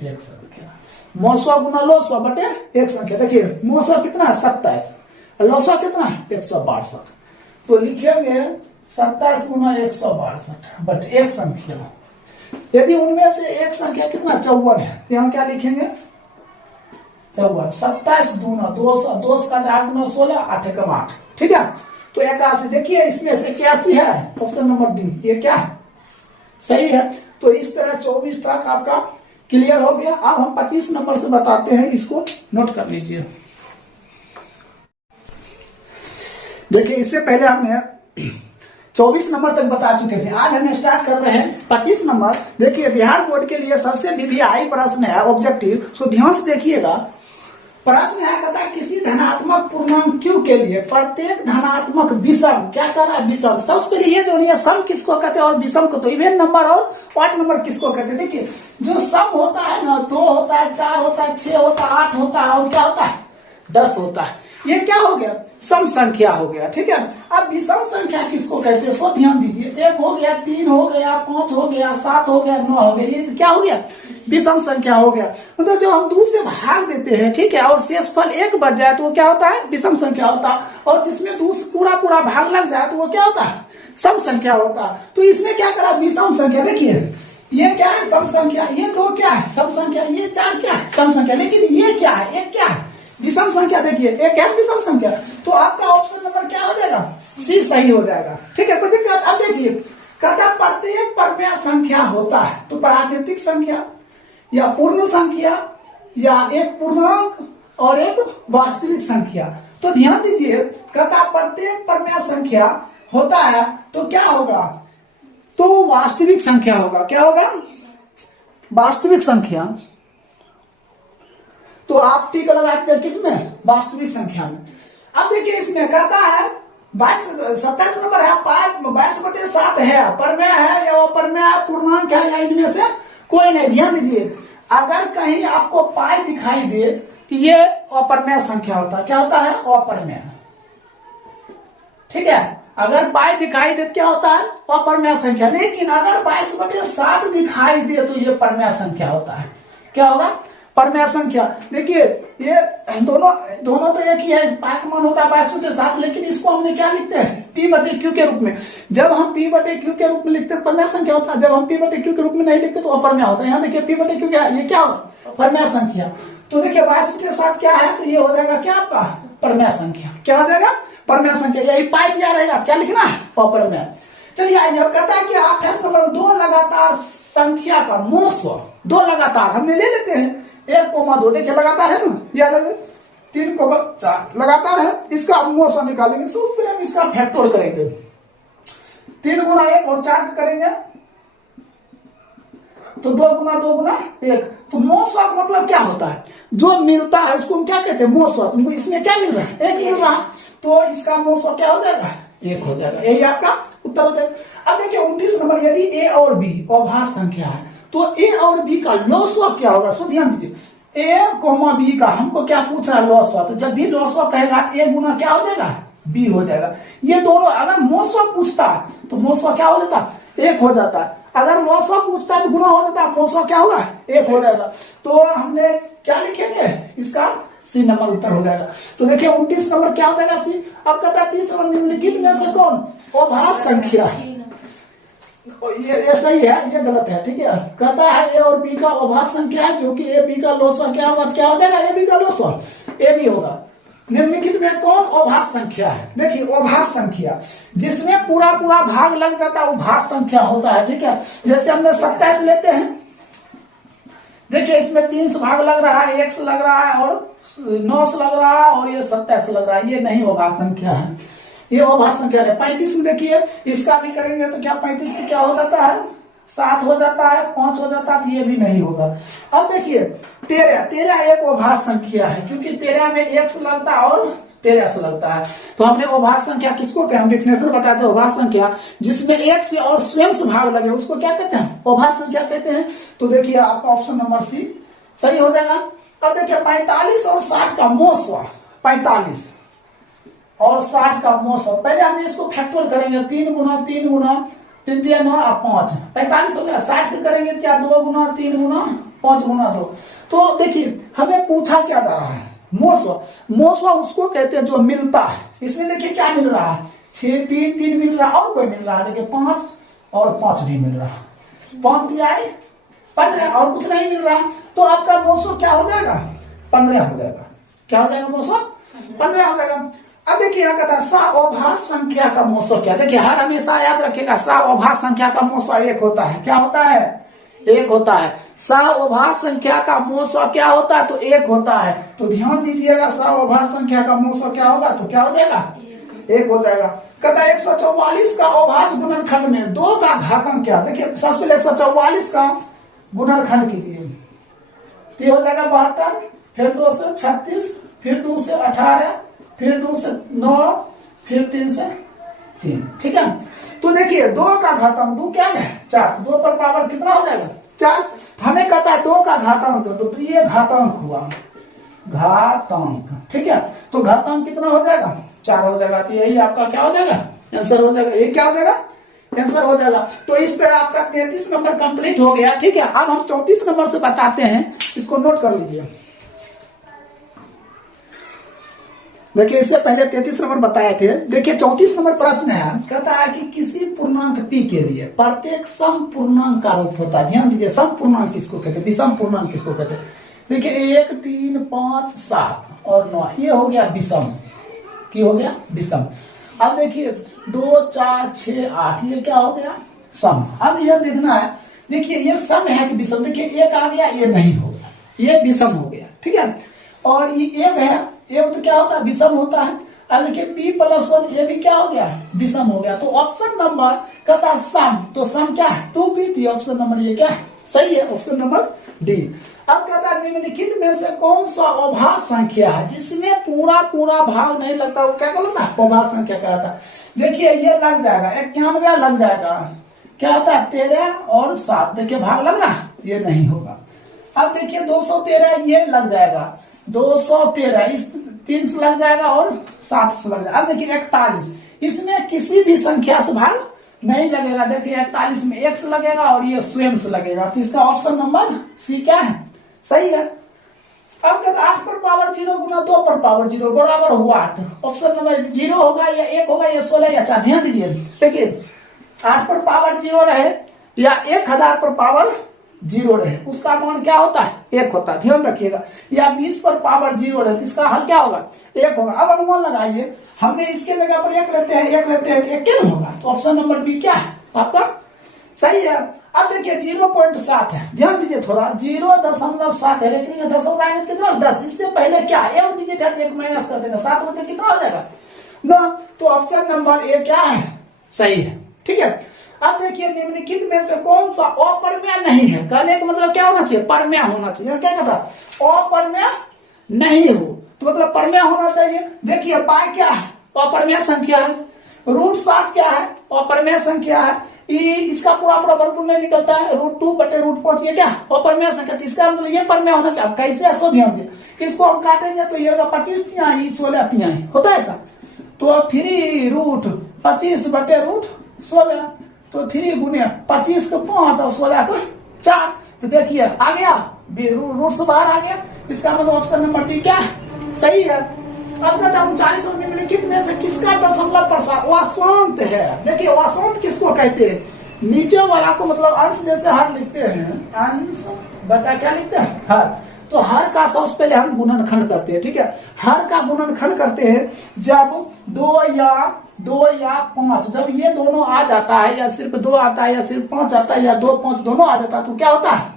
एक संख्या, मोसवा गुना लोसवा बटे एक संख्या। देखिए मोसवा कितना है 27, लोसवा कितना है 162, तो लिखेंगे 27 गुना 162 बटे एक संख्या। यदि उनमें से एक संख्या कितना 54 है, तो हम क्या लिखेंगे 54, 27 दूना 200, 2 का 8 गुना 16, 8 कम 8, ठीक है। तो 81, देखिए इसमें से 81 है, ऑप्शन नंबर डी ये क्या है, सही है। तो इस तरह 24 तक आपका क्लियर हो गया। अब हम 25 नंबर से बताते हैं, इसको नोट कर लीजिए। देखिए इससे पहले हमने 24 नंबर तक बता चुके थे, आज हम स्टार्ट कर रहे हैं 25 नंबर। देखिए बिहार बोर्ड के लिए सबसे वीवीआई प्रश्न है ऑब्जेक्टिव, सो ध्यान से देखिएगा। प्रश्न है कहता है किसी धनात्मक पूर्णांक q के लिए प्रत्येक धनात्मक विषम, क्या कर रहा है विषम, सबसे पहले ये जो नहीं है सम किसको कहते हैं और विषम को तो इवेन नंबर और ऑड नंबर किसको कहते हैं। देखिए जो सम होता है ना 2 होता है 4 होता है 6 होता है 8 होता है और क्या होता है 10 होता है, ये क्या हो गया सम संख्या हो गया, ठीक है। अब विषम संख्या किसको कहते हैं, सो ध्यान दीजिए, 1 हो गया 3 हो गया 5 हो गया 7 हो गया 9 हो गया, ये क्या हो गया विषम संख्या हो गया। मतलब जो हम 2 से भाग देते हैं, ठीक है, और शेषफल 1 बच जाए तो वो क्या होता है विषम संख्या होता है, और जिसमें 2 से पूरा भाग लग जाए तो वो क्या होता है सम संख्या होता है। तो इसमें क्या करा विषम संख्या, देखिए ये क्या है सम संख्या, ये 2 क्या है सम संख्या, ये 4 क्या है सम संख्या, लेकिन ये क्या है एक क्या है विषम संख्या। देखिए एक है विषम संख्या, तो आपका ऑप्शन नंबर क्या हो जाएगा सी सही हो जाएगा, ठीक है, कोई दिक्कत। अब देखिए कहता प्रत्येक परमेय संख्या होता है, तो प्राकृतिक संख्या या पूर्ण संख्या या एक पूर्णांक और एक वास्तविक संख्या। तो ध्यान दीजिए कहता प्रत्येक परमेय संख्या होता है तो क्या होगा, तो वास्तविक संख्या होगा, क्या होगा वास्तविक संख्या, तो आप टिक लगाते हैं किसमें, वास्तविक संख्या में। अब देखिए इसमें कहता है 27 नंबर है, 22/7 है, परमेय है या अप्रमेय है, पूर्णांक है या इनमें से कोई नहीं। ध्यान दीजिए, अगर कहीं आपको पाई दिखाई दे कि ये अप्रमेय संख्या होता है, क्या होता है, अप्रमेय। ठीक है, अगर पाई दिखाई दे क्या होता है, अप्रमेय संख्या। लेकिन अगर 22/7 दिखाई दे तो ये परमेय संख्या होता है। क्या होगा, परमेय संख्या। देखिए ये दोनों तो एक ही है, पाई का मान होता है 22/7, लेकिन इसको हमने क्या लिखते हैं, P/Q के रूप में। जब हम P/Q के रूप में लिखते हैं परमेय संख्या होता है, जब हम P/Q के रूप में नहीं लिखते तो अप्रमेय होता है। यहाँ देखिए P/Q क्या है, ये क्या होगा, परमेय संख्या। तो देखिए 22/7 क्या है, तो ये हो जाएगा क्या आपका, परमेय संख्या। क्या हो जाएगा, परमेय संख्या। यही पाई दिया रहेगा, क्या लिखना है, अपरमेय। चलिए आइए, अब कहता है कि 28 नंबर में 2 लगातार संख्या का मोस्व, 2 लगातार हम ले लेते हैं, 1,2 देखिए लगातार है ना, याद है 3,4 लगातार है, इसका मोस्व निकालेंगे। तो उसमें हम इसका फैक्टोर करेंगे, 3 गुना 1 और 4 करेंगे तो 2 गुना 2 गुना 1। तो मोस्व का मतलब क्या होता है, जो मिलता है उसको हम क्या कहते हैं, मोस्व। इसमें क्या मिल रहा है, 1 मिल रहा है, तो इसका मोस्व क्या हो जाएगा, 1 हो जाएगा। यही आपका उत्तर हो जाएगा। अब देखिए 29 नंबर, यदि ए और बी अभाज्य संख्या है तो ए और बी का लॉसव क्या होगा। सो ध्यान दीजिए, ए कोमा बी का हमको क्या पूछ रहा है, लॉसव। तो जब भी लॉसव कहेगा ए गुना क्या हो जाएगा, बी हो जाएगा। ये दोनों अगर मोस्व पूछता है तो मोस्व क्या हो जाता, 1 हो जाता है। अगर लॉसव पूछता है तो गुना हो जाता है, मोस्व क्या होगा, 1 हो जाएगा। तो हमने क्या लिखेंगे, इसका सी नंबर उत्तर हो जाएगा। तो देखिए 29 नंबर क्या हो जाएगा, सी। अब कहता है 30 नंबर निम्नलिखित में से कौन अभाज्य संख्या है। ये सही है, ये गलत है। ठीक है, कहता है ए और बी का अभाज्य संख्या है, जो कि ए बी का लॉसव क्या होगा, क्या हो जाएगा, ए बी का लॉसव ए बी होगा। निम्नलिखित में कौन अभाज्य संख्या है। देखिए अभाज्य संख्या जिसमें पूरा पूरा भाग लग जाता है वो भाज्य संख्या होता है। ठीक है, जैसे हमने 27 लेते हैं, देखिए इसमें 3 से भाग लग रहा है, 1 से लग रहा है और 9 से लग रहा है और ये 27 से लग रहा है, ये नहीं अभाज्य संख्या है, ये अभाज्य संख्या है। 35 में देखिए इसका भी करेंगे तो क्या 35 में क्या हो जाता है, 7 हो जाता है, 5 हो जाता है, तो ये भी नहीं होगा। अब देखिए 13 एक अभाज्य संख्या है, क्योंकि 13 में 1 से लगता है और 13 से लगता है। तो हमने अभाज्य संख्या किसको कहें, हम डिफिनेशन बताते हैं, अभाज्य संख्या जिसमें 1 से और स्वयं से भाग लगे उसको क्या कहते हैं, अभाज्य संख्या कहते हैं। तो देखिए आपका ऑप्शन नंबर सी सही हो जाएगा। अब देखिए 45 और 60 का मोस्व, 45 और 60 का मोस्व, पहले हमने इसको फैक्टर करेंगे, 3 गुना 3 गुना 3 3 9 5, 45 हो गया। 60 के करेंगे क्या, 2 गुना 3 गुना 5 गुना 2। तो देखिए हमें पूछा क्या जा रहा है, मोस्व। मोस्व उसको कहते हैं जो मिलता है। इसमें देखिए क्या मिल रहा है, 6 3 3 मिल रहा है और कोई मिल रहा है, देखिए 5 और 5 नहीं मिल रहा, 5 दिया है 15 और कुछ नहीं मिल रहा, तो आपका मोस्व क्या हो जाएगा, 15 हो जाएगा। क्या हो जाएगा, मोस्व 15 हो जाएगा। अब देखिए क्या कहता है, साअभाज्य संख्या का मोस्व क्या। देखिए हर हमेशा याद रखिएगा, साअभाज्य संख्या का मोस्व 1 होता है। क्या होता है, 1 होता है। साअभाज्य संख्या का मोस्व क्या होता है, तो 1 होता है। तो ध्यान दीजिएगा, साअभाज्य संख्या का मोस्व क्या होगा, तो क्या हो जाएगा, 1 हो जाएगा। कहता है 144 का अभाज्य गुणनखंड में 2 का घातांक क्या। देखिए सबसे पहले 144 का गुणनखंड कीजिए, तो हो जाएगा 72, फिर 2 से 36, फिर 2 से 18, फिर 2 से 9, फिर 3 से 3। ठीक है, तो देखिए 2 का घातांक 2 क्या है, 4, 2 पर पावर कितना हो जाएगा, 4। हमें कहता है 2 का घातांक, तो ये घातांक हुआ, घातांक। ठीक है, तो घातांक कितना हो जाएगा, 4 हो जाएगा। तो यही आपका क्या हो जाएगा, आंसर हो जाएगा। ये क्या हो जाएगा, आंसर हो जाएगा। तो इस पर आपका 33 नंबर कंप्लीट हो गया। ठीक है, अब हम 34 नंबर से बताते हैं, इसको नोट कर लीजिए। देखिए इससे पहले 33 नंबर बताए थे। देखिए 34 नंबर प्रश्न है, कहता है कि किसी पूर्णांक p के लिए प्रत्येक सम पूर्णांक का रूप होता है। ध्यान दीजिए, सम पूर्णांक किसको कहते हैं, विषम पूर्णांक किसको कहते हैं। देखिए 1 3 5 7 और 9, ये हो गया विषम, की हो गया विषम। अब देखिए 2 4 6 8, ये क्या हो गया, सम। अब यह देखना है, देखिए ये सम है कि विषम। देखिए 1 आ गया, ये नहीं हो गया, ये विषम हो गया। ठीक है, और ये 1 है, ये तो क्या होता है, विषम होता है। अब देखिए p+1, ये भी क्या हो गया, विषम हो गया। तो ऑप्शन नंबर कहता है सम, तो सम क्या है 2p, तो ऑप्शन नंबर ये क्या है सही है, ऑप्शन नंबर डी। अब कहता है निम्नलिखित में से कौन सा अभाज्य संख्या है जिसमें पूरा पूरा भाग नहीं लगता, वो क्या कहलाता है, अभाज्य संख्या कहलाता है। देखिए ये लग जाएगा 91 लग जाएगा, क्या होता है 13 और 7, देखिए भाग लग रहा है, ये नहीं होगा। अब देखिए 213 ये लग जाएगा, 213 इस 3 से लग जाएगा और 7 से लग जाएगा। अब देखिए 41, इसमें किसी भी संख्या से भाग नहीं लगेगा। देखिए 41 में 1 से लगेगा और ये स्वयं से लगेगा, तो इसका ऑप्शन नंबर सी क्या है, सही है। अब कहते 8 पर पावर 0 गुना 2 पर पावर 0 बराबर हुआ 8, ऑप्शन नंबर 0 होगा या 1 होगा या 16 या 4। ध्यान दीजिए, देखिए 8 पर पावर 0 रहे या 1000 पर पावर 0 रहे, उसका मान क्या होता है, 1 होता है, ध्यान रखिएगा। या 20 पर पावर 0 रहे तो इसका हल क्या होगा, 1 होगा। अब अनुमान लगाइए, हमने इसके जगह पर 1 लेते हैं, 1 लेते हैं तो 1 क्यों होगा, तो ऑप्शन नंबर बी क्या है आपका, सही है। अब देखिए 0.7 है, ध्यान दीजिए थोड़ा, 0.7 है, लेकिन 10 माइनस कितना 10, इससे पहले क्या एक डिजिट है तो 1 माइनस कर देगा, 7 बटे कितना हो जाएगा ना, तो ऑप्शन नंबर ए क्या है, सही है, ठीक है। अब देखिए निम्नलिखित में से कौन सा अपर्मेय नहीं है, कहने का मतलब क्या होना चाहिए, परमेय होना चाहिए। क्या कहता अपर्मेय नहीं हो, तो मतलब परमेय होना चाहिए। देखिए पाई क्या है, अपर्मेय संख्या है, √7 क्या है, अपर्मेय संख्या है, इसका पूरा पूरा वर्गमूल नहीं निकलता है, √2 बटे √5 ये क्या अपर्मेय संख्या, इसका मतलब ये परमेय होना चाहिए। कैसे ऐसा ध्यान दिए, इसको हम काटेंगे तो ये होगा 25 तिहाई 16 तिहाई, होता है ऐसा, तो 3√25 बटे √16, तो 3 गुने 25 को 5 और 16 को 4, तो देखिए आ गया, रूट से बाहर आ गया, इसका मतलब ऑप्शन नंबर डी क्या है, सही है। अब कहता हूँ 40 और निम्नलिखित में से किसका दशमलव प्रसार वाशांत है। देखिए वाशांत किसको कहते हैं, नीचे वाला को मतलब अंश जैसे हर लिखते हैं, अंश बटा क्या लिखते हैं हर, तो हर का सबसे पहले हम गुणनखंड करते हैं, ठीक है। हर का गुणनखंड करते हैं जब 2 या 5, जब ये दोनों आ जाता है, या सिर्फ 2 आता है या सिर्फ 5 आता है, या 2 5 दोनों आ जाता है, तो क्या होता है,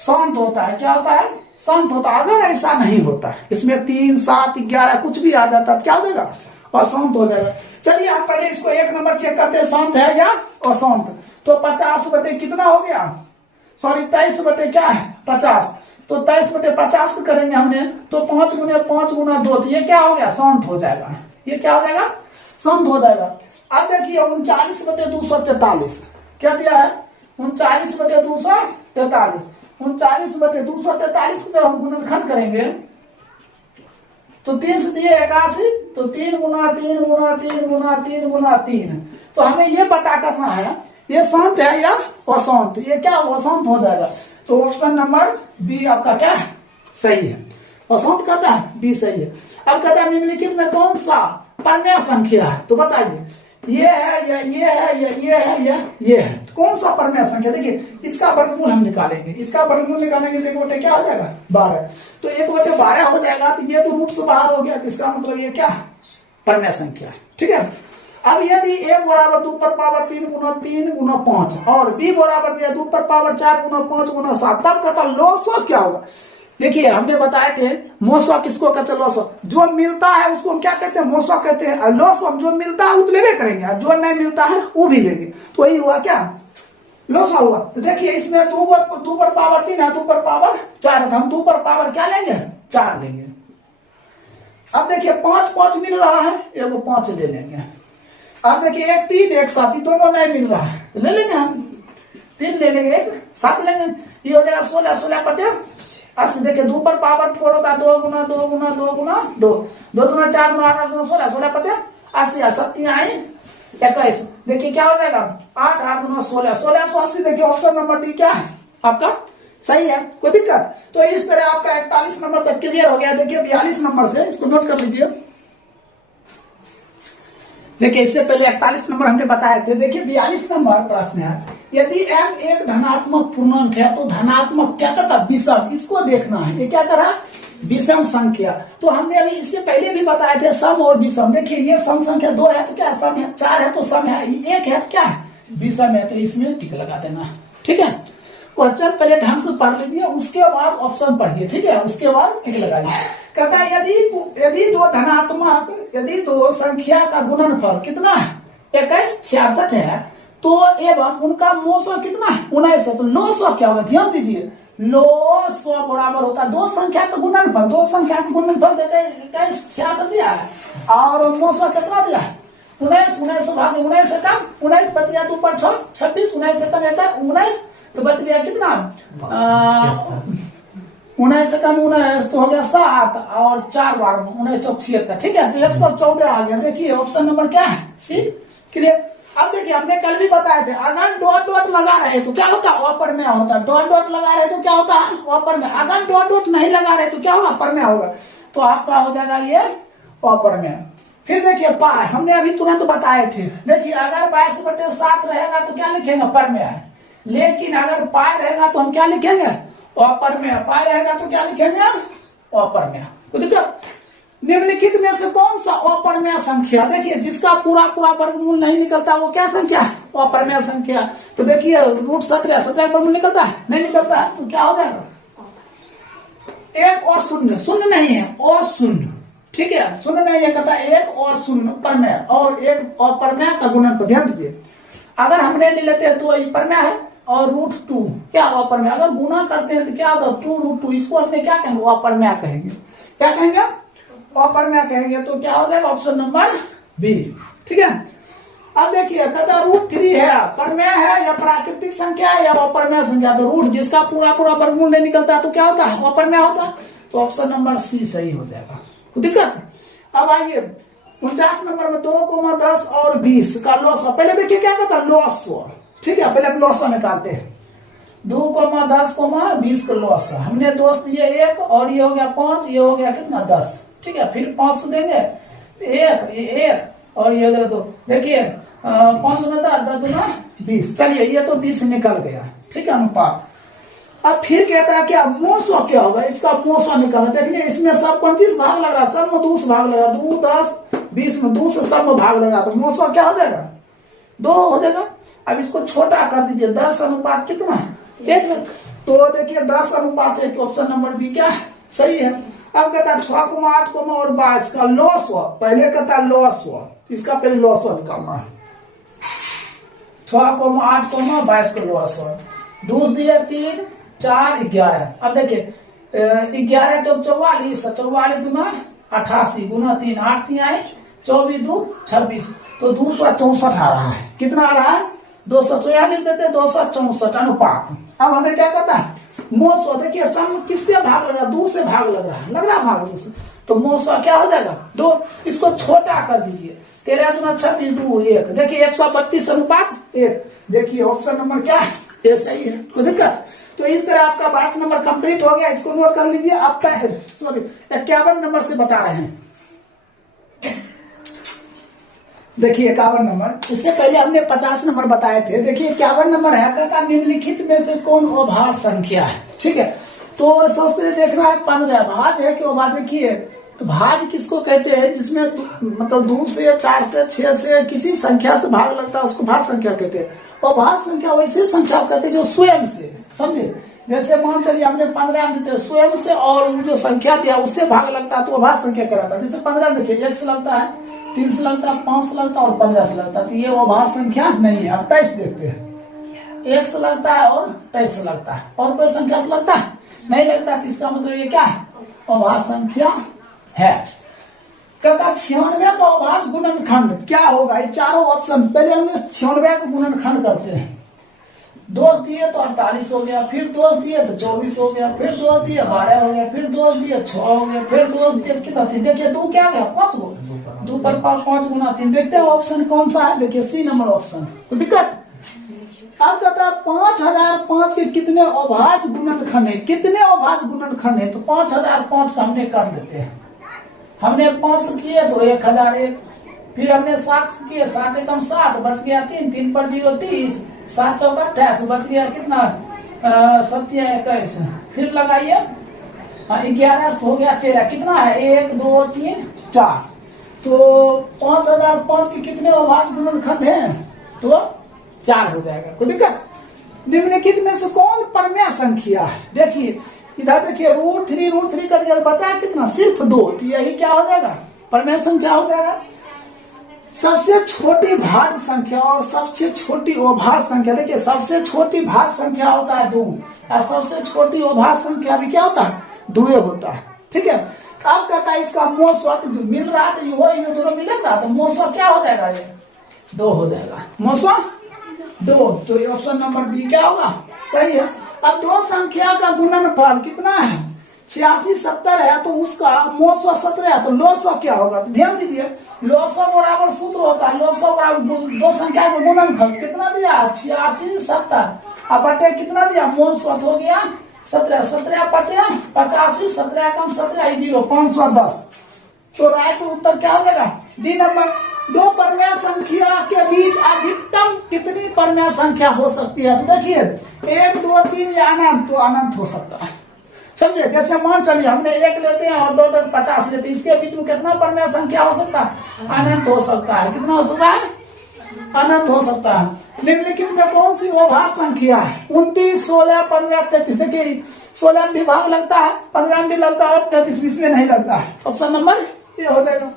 शांत होता है। क्या होता है, शांत होता है। अगर ऐसा नहीं होता है, इसमें 3 7 11 कुछ भी आ जाता है, क्या हो जाएगा, अशांत हो जाएगा। चलिए हम पहले इसको 1 नंबर चेक करते हैं, शांत है या अशांत। तो 50 बटे कितना हो गया, सॉरी 23 बटे क्या है 50, तो 23 बटे 50 करेंगे हमने, तो 5 गुने 5 गुना 2, तो ये क्या हो गया, शांत हो जाएगा, ये क्या हो जाएगा, शांत हो जाएगा। अब देखिए 39 बटे 243 क्या दिया है, 39 बटे 243, 39 बटे 243 जब हम गुणनखंड करेंगे तो 3 से दिए 81, तो 3 गुना 3 गुना 3 गुना 3 गुना 3, तो हमें ये पता करना है ये शांत है या अशांत, ये क्या अशांत हो जाएगा, तो ऑप्शन नंबर बी आपका क्या है, सही है। अशांत कहता है बी सही है। अब कहता है निम्नलिखित में कौन सा परमेय संख्या है, तो बताइए ये है या ये है या ये है या ये है, तो कौन सा परमेय संख्या। देखिए इसका वर्गमूल हम निकालेंगे, इसका वर्गमूल निकालेंगे तो 1 बटे क्या हो जाएगा 12, तो 1 बटे 12 हो जाएगा, तो ये तो रूट से बाहर हो गया, तो इसका मतलब ये क्या परमेय संख्या है, ठीक है। अब यदि a बराबर 2 पर पावर 3 गुना 5 और b बराबर दिया 2 पर पावर 4 गुना 5 गुना 7, तब कहता लॉसव क्या होगा। देखिए हमने बताए थे मोसो किसको कहते हैं, लॉसव जो मिलता है उसको हम क्या कहते हैं, मोसो कहते हैं, और लॉसव जो मिलता है वो तो लेवे करेंगे, जो नहीं मिलता है वो भी लेंगे, तो वही हुआ क्या लॉसव हुआ। तो देखिए इसमें 2 पर पावर 3 है, 2 पर पावर 4 है, तो हम 2 पर पावर क्या लेंगे 4 लेंगे। अब देखिए 5 5 मिल रहा है, एगो 5 ले लेंगे। अब देखिए 1 3 1 7 दोनों नहीं मिल रहा है, तो ले लेंगे हम 3 ले लेंगे, 1 7 लेंगे, ये हो जाएगा 16 16 50 80। देखिए 2 पर पावर 4 होता है, 2 गुना 2 गुना 2 गुना 2, 2 गुना 4 गुना 8 गुना 16 16 50 80 7 आई 21। देखिए क्या हो जाएगा 8 8 गुना 16 1680। देखिए ऑप्शन नंबर डी क्या है आपका, सही है, कोई दिक्कत। तो इस तरह आपका 41 नंबर तक क्लियर हो गया। देखिए 42 नंबर से इसको नोट कर लीजिए। देखिए इससे पहले 41 नंबर हमने बताए थे। देखिए 42 नंबर प्रश्न है, यदि m एक धनात्मक पूर्णांक है तो धनात्मक क्या करता विषम, इसको देखना है, ये क्या करा विषम संख्या। तो हमने अभी इससे पहले भी बताए थे सम और विषम। देखिए ये सम संख्या 2 है तो क्या सम है, 4 है तो सम है, 1 है तो क्या है विषम है, तो इसमें टिक लगा देना, ठीक है। क्वेश्चन पहले ढंग से पढ़ लीजिए, उसके बाद ऑप्शन पढ़िए, ठीक है, उसके बाद टिक लगाइए। कहता है यदि दो संख्या का गुणनफल कितना है 21 66 है, तो एवं उनका मोसो कितना है 19 है, तो लॉसो क्या होगा ध्यान दीजिए, लॉसो बराबर होता है दो संख्या का गुणनफल, दो संख्या का गुणनफल देते 21 66 दिया है और मोसो कितना दिया है 19, 19 भाग 19 से कम 19 बच गया 2 पर 6 26, 19 से कम 19 तो बच गया कितना 19 से कम 19 तो हो गया 7 और 4 बार 19 चौक 76, ठीक है, तो 114 आ गया। देखिए ऑप्शन नंबर क्या है सी क्लियर। अब देखिए हमने कल भी बताए थे अगर डॉट डॉट लगा रहे तो क्या होता है ऑपर में होता, डॉट डॉट लगा रहे तो क्या होता है ऑपर में, अगर डॉट डॉट नहीं लगा रहे तो क्या होगा पर में होगा, तो आपका हो जाएगा ये ऑपर में। फिर देखिए पाई हमने अभी तुरंत बताए थे, देखिए अगर 22/7 रहेगा तो क्या लिखेंगे पर में है, लेकिन अगर पाई रहेगा तो हम क्या लिखेंगे ऑपर में, पाई रहेगा तो क्या लिखेंगे ऑपर में। तो देखिए निम्नलिखित में से कौन सा अपरमेय संख्या, देखिए जिसका पूरा पूरा वर्गमूल नहीं निकलता वो क्या संख्या है अपरमेय संख्या। तो देखिए √17 17 वर्गमूल निकलता है नहीं निकलता है, तो क्या हो जाएगा एक और शून्य, शून्य नहीं है और शून्य, ठीक है शून्य नहीं है, कहता है एक और शून्य परमेय और एक अपरमेय का गुणन। ध्यान दीजिए अगर हमने ले लेते हैं तो ये परमेय है और √2 क्या अपरमेय, अगर गुना करते हैं तो क्या होता है 2√2, इसको हमने क्या कहेंगे अपरमेय कहेंगे, क्या कहेंगे अपरमेय कहेंगे, तो क्या हो जाएगा ऑप्शन नंबर बी, ठीक है। अब देखिए कहता √3 है परमेय है या प्राकृतिक संख्या है या अपरमेय संख्या, तो रूट जिसका पूरा पूरा वर्गमूल नहीं निकलता तो क्या होता है अपरमेय होता है, तो ऑप्शन नंबर सी सही हो जाएगा, कोई दिक्कत। अब आइए 49 नंबर में 2, 10 और 20 का लॉस, पहले देखिए क्या कहता है लॉस, ठीक है पहले लॉस निकालते हैं 2, 10, 20 का लॉस, हमने दोस्त दिए 1 और ये हो गया 5, ये हो गया कितना 10, ठीक है, फिर 5 से देंगे 1 ये 1 और ये हो गया 2, देखिए 5 में 10 दूना 20, चलिए ये तो 20 निकल गया, ठीक है अनुपात। अब फिर कहता है क्या मोसो क्या होगा, इसका मोसो निकालना, देखिए इसमें सब 25 भाग लग रहा, सब में 2 भाग लग रहा, 2, 10, 20 में 2 से सब में भाग लग रहा, तो मोसो क्या हो जाएगा 2 हो जाएगा। अब इसको छोटा कर दीजिए 10 अनुपात कितना है 1, तो देखिए 10 अनुपात 1, ऑप्शन नंबर बी क्या है सही है। अब कहता है 6, 8 और 22 का लॉस हुआ, पहले कहता है लॉस हुआ, इसका पहले लॉस हुआ निकालना है 6, 8, 22 का लॉस हुआ, 2 दिए 3, 4, 11। अब देखिए 11 चौक 44, 44 दूना 88 गुना 3, 8 3 आए 24 2 26, तो 264 आ रहा है, कितना आ रहा है 200, तो यहाँ लिख देते 264 अनुपात। अब हमें क्या कहता है मोसो, देखिए सम किससे भाग लग रहा है 2 से भाग लग रहा भाग 2 से, तो मोसो क्या हो जाएगा 2, इसको छोटा कर दीजिए 13 दूना 26 2 1, देखिए 132 अनुपात 1, देखिए ऑप्शन नंबर क्या है ये सही है, कोई दिक्कत। तो इस तरह आपका 22 नंबर कंप्लीट हो गया, इसको नोट कर लीजिए। आप सॉरी 51 नंबर से बता रहे हैं, देखिए 51 नंबर, इससे पहले हमने 50 नंबर बताए थे, देखिए 51 नंबर है कहता निम्नलिखित में से कौन अभाज्य संख्या है, ठीक है। तो सबसे देखना है 15 भाज्य है कि अभाज्य, देखिए तो भाज्य किसको कहते हैं जिसमें मतलब 2 से 4 से 6 से किसी संख्या से भाग लगता है उसको भाज्य संख्या कहते हैं। अभाज्य संख्या वैसी संख्या कहते हैं जो स्वयं से, समझे, जैसे मान चलिए हमने 15 में स्वयं से और जो संख्या दिया उससे भाग लगता है तो अभाज्य संख्या कहलाता है। जैसे 15 में देखिए 1 से लगता है, 3 से लगता है, 5 से लगता है और 15 से लगता है, तो ये अभाज्य संख्या नहीं है। अब 23 देखते हैं, 1 से लगता है और 23 से लगता है, और कोई संख्या से लगता है नहीं लगता, तो इसका मतलब ये क्या है अभाज्य संख्या है। कहता 96 का अभाज्य गुणनखंड क्या होगा, ये चारों ऑप्शन, पहले हमने 96 का गुणनखंड करते हैं, 2 दिए तो 48 हो गया, फिर 2 दिए तो 24 हो गया, फिर 2 दिए 12 हो गया, फिर 2 दिए 6 हो गया, फिर 2 दिए कितना, देखिए 2 क्या गया 5 गो, 2 पर 5 गुना 3, देखते हैं ऑप्शन कौन सा है, देखिए सी नंबर ऑप्शन, कोई दिक्कत। अब कहता है 5005 के कितने अभाज्य गुणनखंड है, कितने अभाज्य गुणनखंड है, तो 5005 का हमने कर देते हैं, हमने 5 किए तो 1001, फिर हमने 7 किए 7 एकम 7 बच गया 3, 3 पर 0 30, 7 चौक 28 बच गया कितना 7 21, फिर लगाइए 11 हो गया 13, कितना है 1 2 3 4, तो 5005 के कितने अभाज्य गुणनखंड हैं, तो 4 हो जाएगा, कोई दिक्कत। निम्नलिखित में से कौन परमेय संख्या है, देखिए इधर देखिए √3 कट गया, बचा कितना सिर्फ 2, तो यही क्या हो जाएगा परमेय संख्या हो जाएगा। सबसे छोटी भाज्य संख्या और सबसे छोटी अभाज्य संख्या, देखिए सबसे छोटी भाज्य संख्या होता है 2 और सबसे छोटी अभाज्य संख्या भी क्या होता है 2 होता है। ठीक है, अब कहता है इसका मोसवा तो मिल रहा है, तो ये दोनों मिलेगा तो मोसवा क्या हो जाएगा, ये 2 हो जाएगा, मोसवा 2। तो ऑप्शन नंबर बी क्या होगा, सही है। अब दो संख्या का गुणनफल कितना है, 86 70 है, तो उसका मोसवा 17 है, तो लोसवा क्या होगा, तो ध्यान दीजिए लोसवा बराबर सूत्र होता है, लोसवा बराबर दो संख्या का गुणनफल कितना दिया 86 70 अब बटे कितना दिया मोसवा हो गया 17 17 85 17 कम 17 0 510। तो राइट उत्तर क्या हो जाएगा डी नंबर। दो परमेय संख्या के बीच अधिकतम कितनी परमेय संख्या हो सकती है, तो देखिए 1 2 3 या अनंत, तो अनंत हो सकता है, समझे। जैसे मान चलिए हमने 1 लेते हैं और 2 50 लेते हैं, इसके बीच में कितना परमेय संख्या हो सकता है, अनंत हो सकता है। कितना हो सकता है, अनंत हो सकता है। निम्नलिखित में कौन सी अभाज्य संख्या है, 29 16 15 33, देखिए 16 में भाग लगता है, 15 में लगता है और 33 बीच में नहीं लगता है, ऑप्शन नंबर ये हो जाएगा।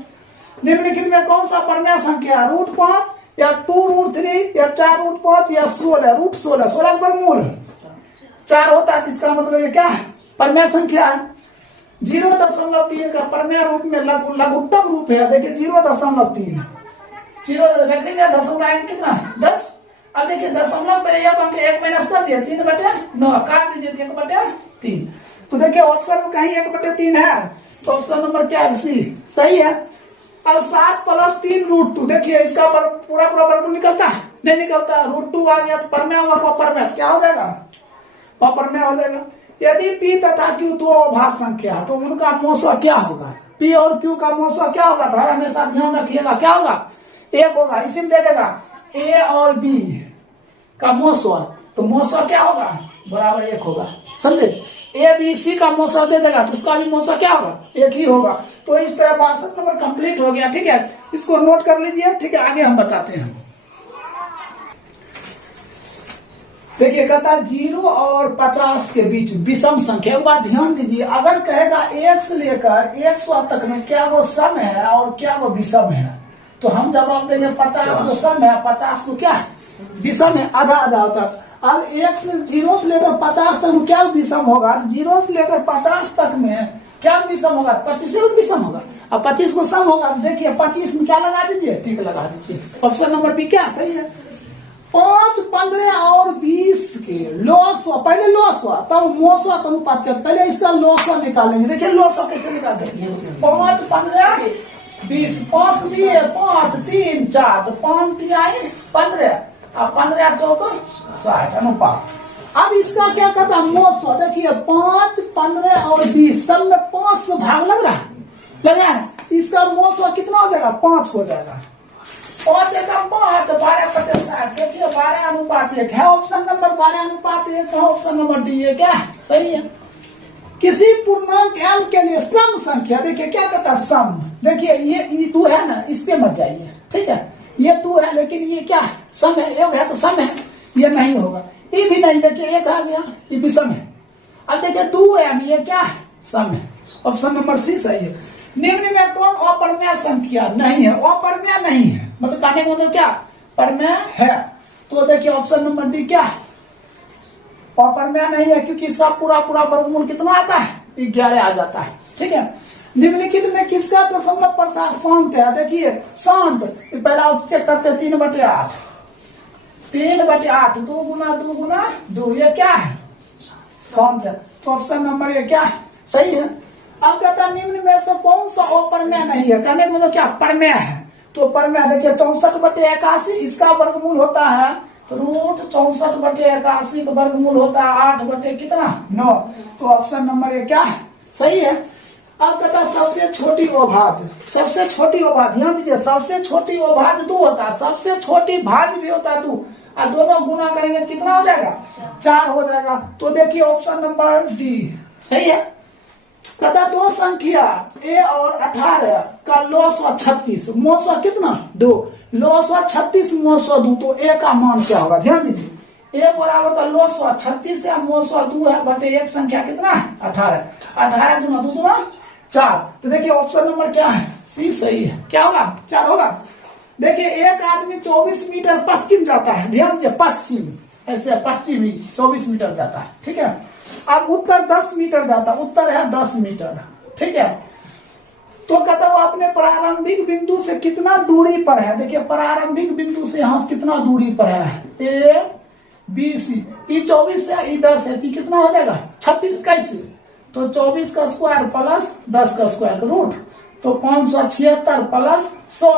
निम्नलिखित में कौन सा परमेय संख्या है, √5 या 2√3 या 4√5 या 16 16 वर्गमूल 4 होता है, इसका मतलब ये क्या है परमेय संख्या है। 0.3 का परमेय रूप में लघुत्तम रूप है, देखिए 0.3 0 रखने का दशमलव आएंगे कितना 10। अब देखिए दशमलव पहले एक माइनस कर दिया 3/9 काट दीजिए 1/3, तो देखिए ऑप्शन में कहीं 1/3 है, तो ऑप्शन नंबर क्या है सी, सही है। अब 7 + 3 √2, देखिए इसका पूरा वर्गमूल निकलता है, नहीं निकलता, √2 आ गया तो परमेय होगा, अपरमेय क्या हो जाएगा, अपरमेय हो जाएगा। यदि P तथा Q दो अभाज्य संख्या तो उनका मोसवा क्या होगा, P और Q का मोसवा क्या होगा, तो हमेशा ध्यान रखिएगा क्या होगा, 1 होगा, इसी में दे देगा A और B का मोसवा, तो मोसवा क्या होगा बराबर 1 होगा, समझे। A B C का मोसवा दे देगा तो उसका भी मोसवा क्या होगा 1 ही होगा। तो इस तरह 62 नंबर कंप्लीट हो गया, ठीक है, इसको नोट कर लीजिए, ठीक है, आगे हम बताते हैं। देखिए कहता है 0 और 50 के बीच विषम संख्या, एक बात ध्यान दीजिए, अगर कहेगा 1 से लेकर 100 तक में क्या वो सम है और क्या वो विषम है, तो हम जवाब देंगे 50 को सम है, 50 को क्या विषम है, आधा आधा होता है। अब 0 से लेकर 50 तक में क्या विषम होगा, 0 से लेकर 50 तक में क्या विषम होगा, 25 से विषम होगा, अब 25 को सम होगा, देखिए 25 में क्या लगा दीजिए, ठीक लगा दीजिए, ऑप्शन नंबर बी क्या सही है। 5 15 और 20 के लोसवा, पहले लोसवा तब मोसवा का अनुपात क्या, पहले इसका लोसवा निकालेंगे, देखिए लोसवा कैसे निकालते हैं, 5 15 20 5 दिए 5 3 4 तो 5 3 15 अब 15 चौको 60 अनुपात। अब इसका क्या करता है मोसवा, देखिए 5 15 और 20 सब में 5 से भाग लग रहा है, इसका मोसवा कितना हो जाएगा 5 हो जाएगा, 5 एकम 5 12 × 60, देखिए 12:1 है, ऑप्शन नंबर 12:1 है, ऑप्शन नंबर डी है क्या सही है। किसी पूर्णांक m के लिए सम संख्या, देखिए क्या कहता है सम, देखिए ये 2 है ना, इस पे मत जाइए, ठीक है, ये 2 है लेकिन ये क्या है सम है, 1 है तो सम है, ये नहीं होगा, ये भी नहीं, देखिए 1 आ गया ये भी सम है। अब देखिए 2m ये क्या है सम है, ऑप्शन नंबर सी सही है। निम्न में कौन अपरमेय संख्या नहीं है, अपरमेय नहीं है मतलब कहने का मतलब क्या परमेय है, तो देखिए ऑप्शन नंबर डी क्या है अपरमेय नहीं है, क्योंकि इसका पूरा वर्गमूल कितना आता है 11 आ जाता है, ठीक है। निम्नलिखित में किसका दशमलव प्रसार शांत है, देखिए शांत पहला चेक करते 3/8 3/8 2 × 2 ये क्या है शांत है, तो ऑप्शन नंबर ये क्या है सही है। अब कहता है निम्न में से कौन सा अपरमेय नहीं है, कहने का मतलब क्या परमेय है, तो परमेय देखिए 64/81 इसका वर्गमूल होता है √64/81 का वर्गमूल होता है 8 कितना 9, तो ऑप्शन नंबर ये क्या है सही है। अब कहता है सबसे छोटी अभाज्य, सबसे छोटी अभाज्य ध्यान दीजिए, सबसे छोटी अभाज्य 2 होता है, सबसे छोटी भाज्य भी होता है 2, और दोनों गुना करेंगे तो कितना हो जाएगा 4 हो जाएगा, तो देखिए ऑप्शन नंबर डी सही है। कहता दो संख्या a और 18 का लोसवा 36 मोसवा कितना 2, लोसवा 36 मोसवा 2, तो a का मान क्या होगा, ध्यान दीजिए a बराबर का लोसवा 36 है मोसवा 2 है बटे एक संख्या कितना है 18 18 दूना 2 4, तो देखिए ऑप्शन नंबर क्या है सी सही है, क्या होगा 4 होगा। देखिए एक आदमी 24 मीटर पश्चिम जाता है, ध्यान दीजिए पश्चिम, ऐसे पश्चिमी 24 मीटर जाता है, ठीक है। अब उत्तर 10 मीटर जाता है, उत्तर है 10 मीटर, ठीक है। तो कहता वो अपने प्रारंभिक बिंदु से कितना दूरी पर है, देखिए प्रारंभिक बिंदु से यहां कितना दूरी पर है, ए बी सी, ई 24 है, ई 10 है, तो कितना हो जाएगा 26 कैसे, तो 24 का स्क्वायर प्लस 10 का स्क्वायर रूट, तो 576 प्लस 100,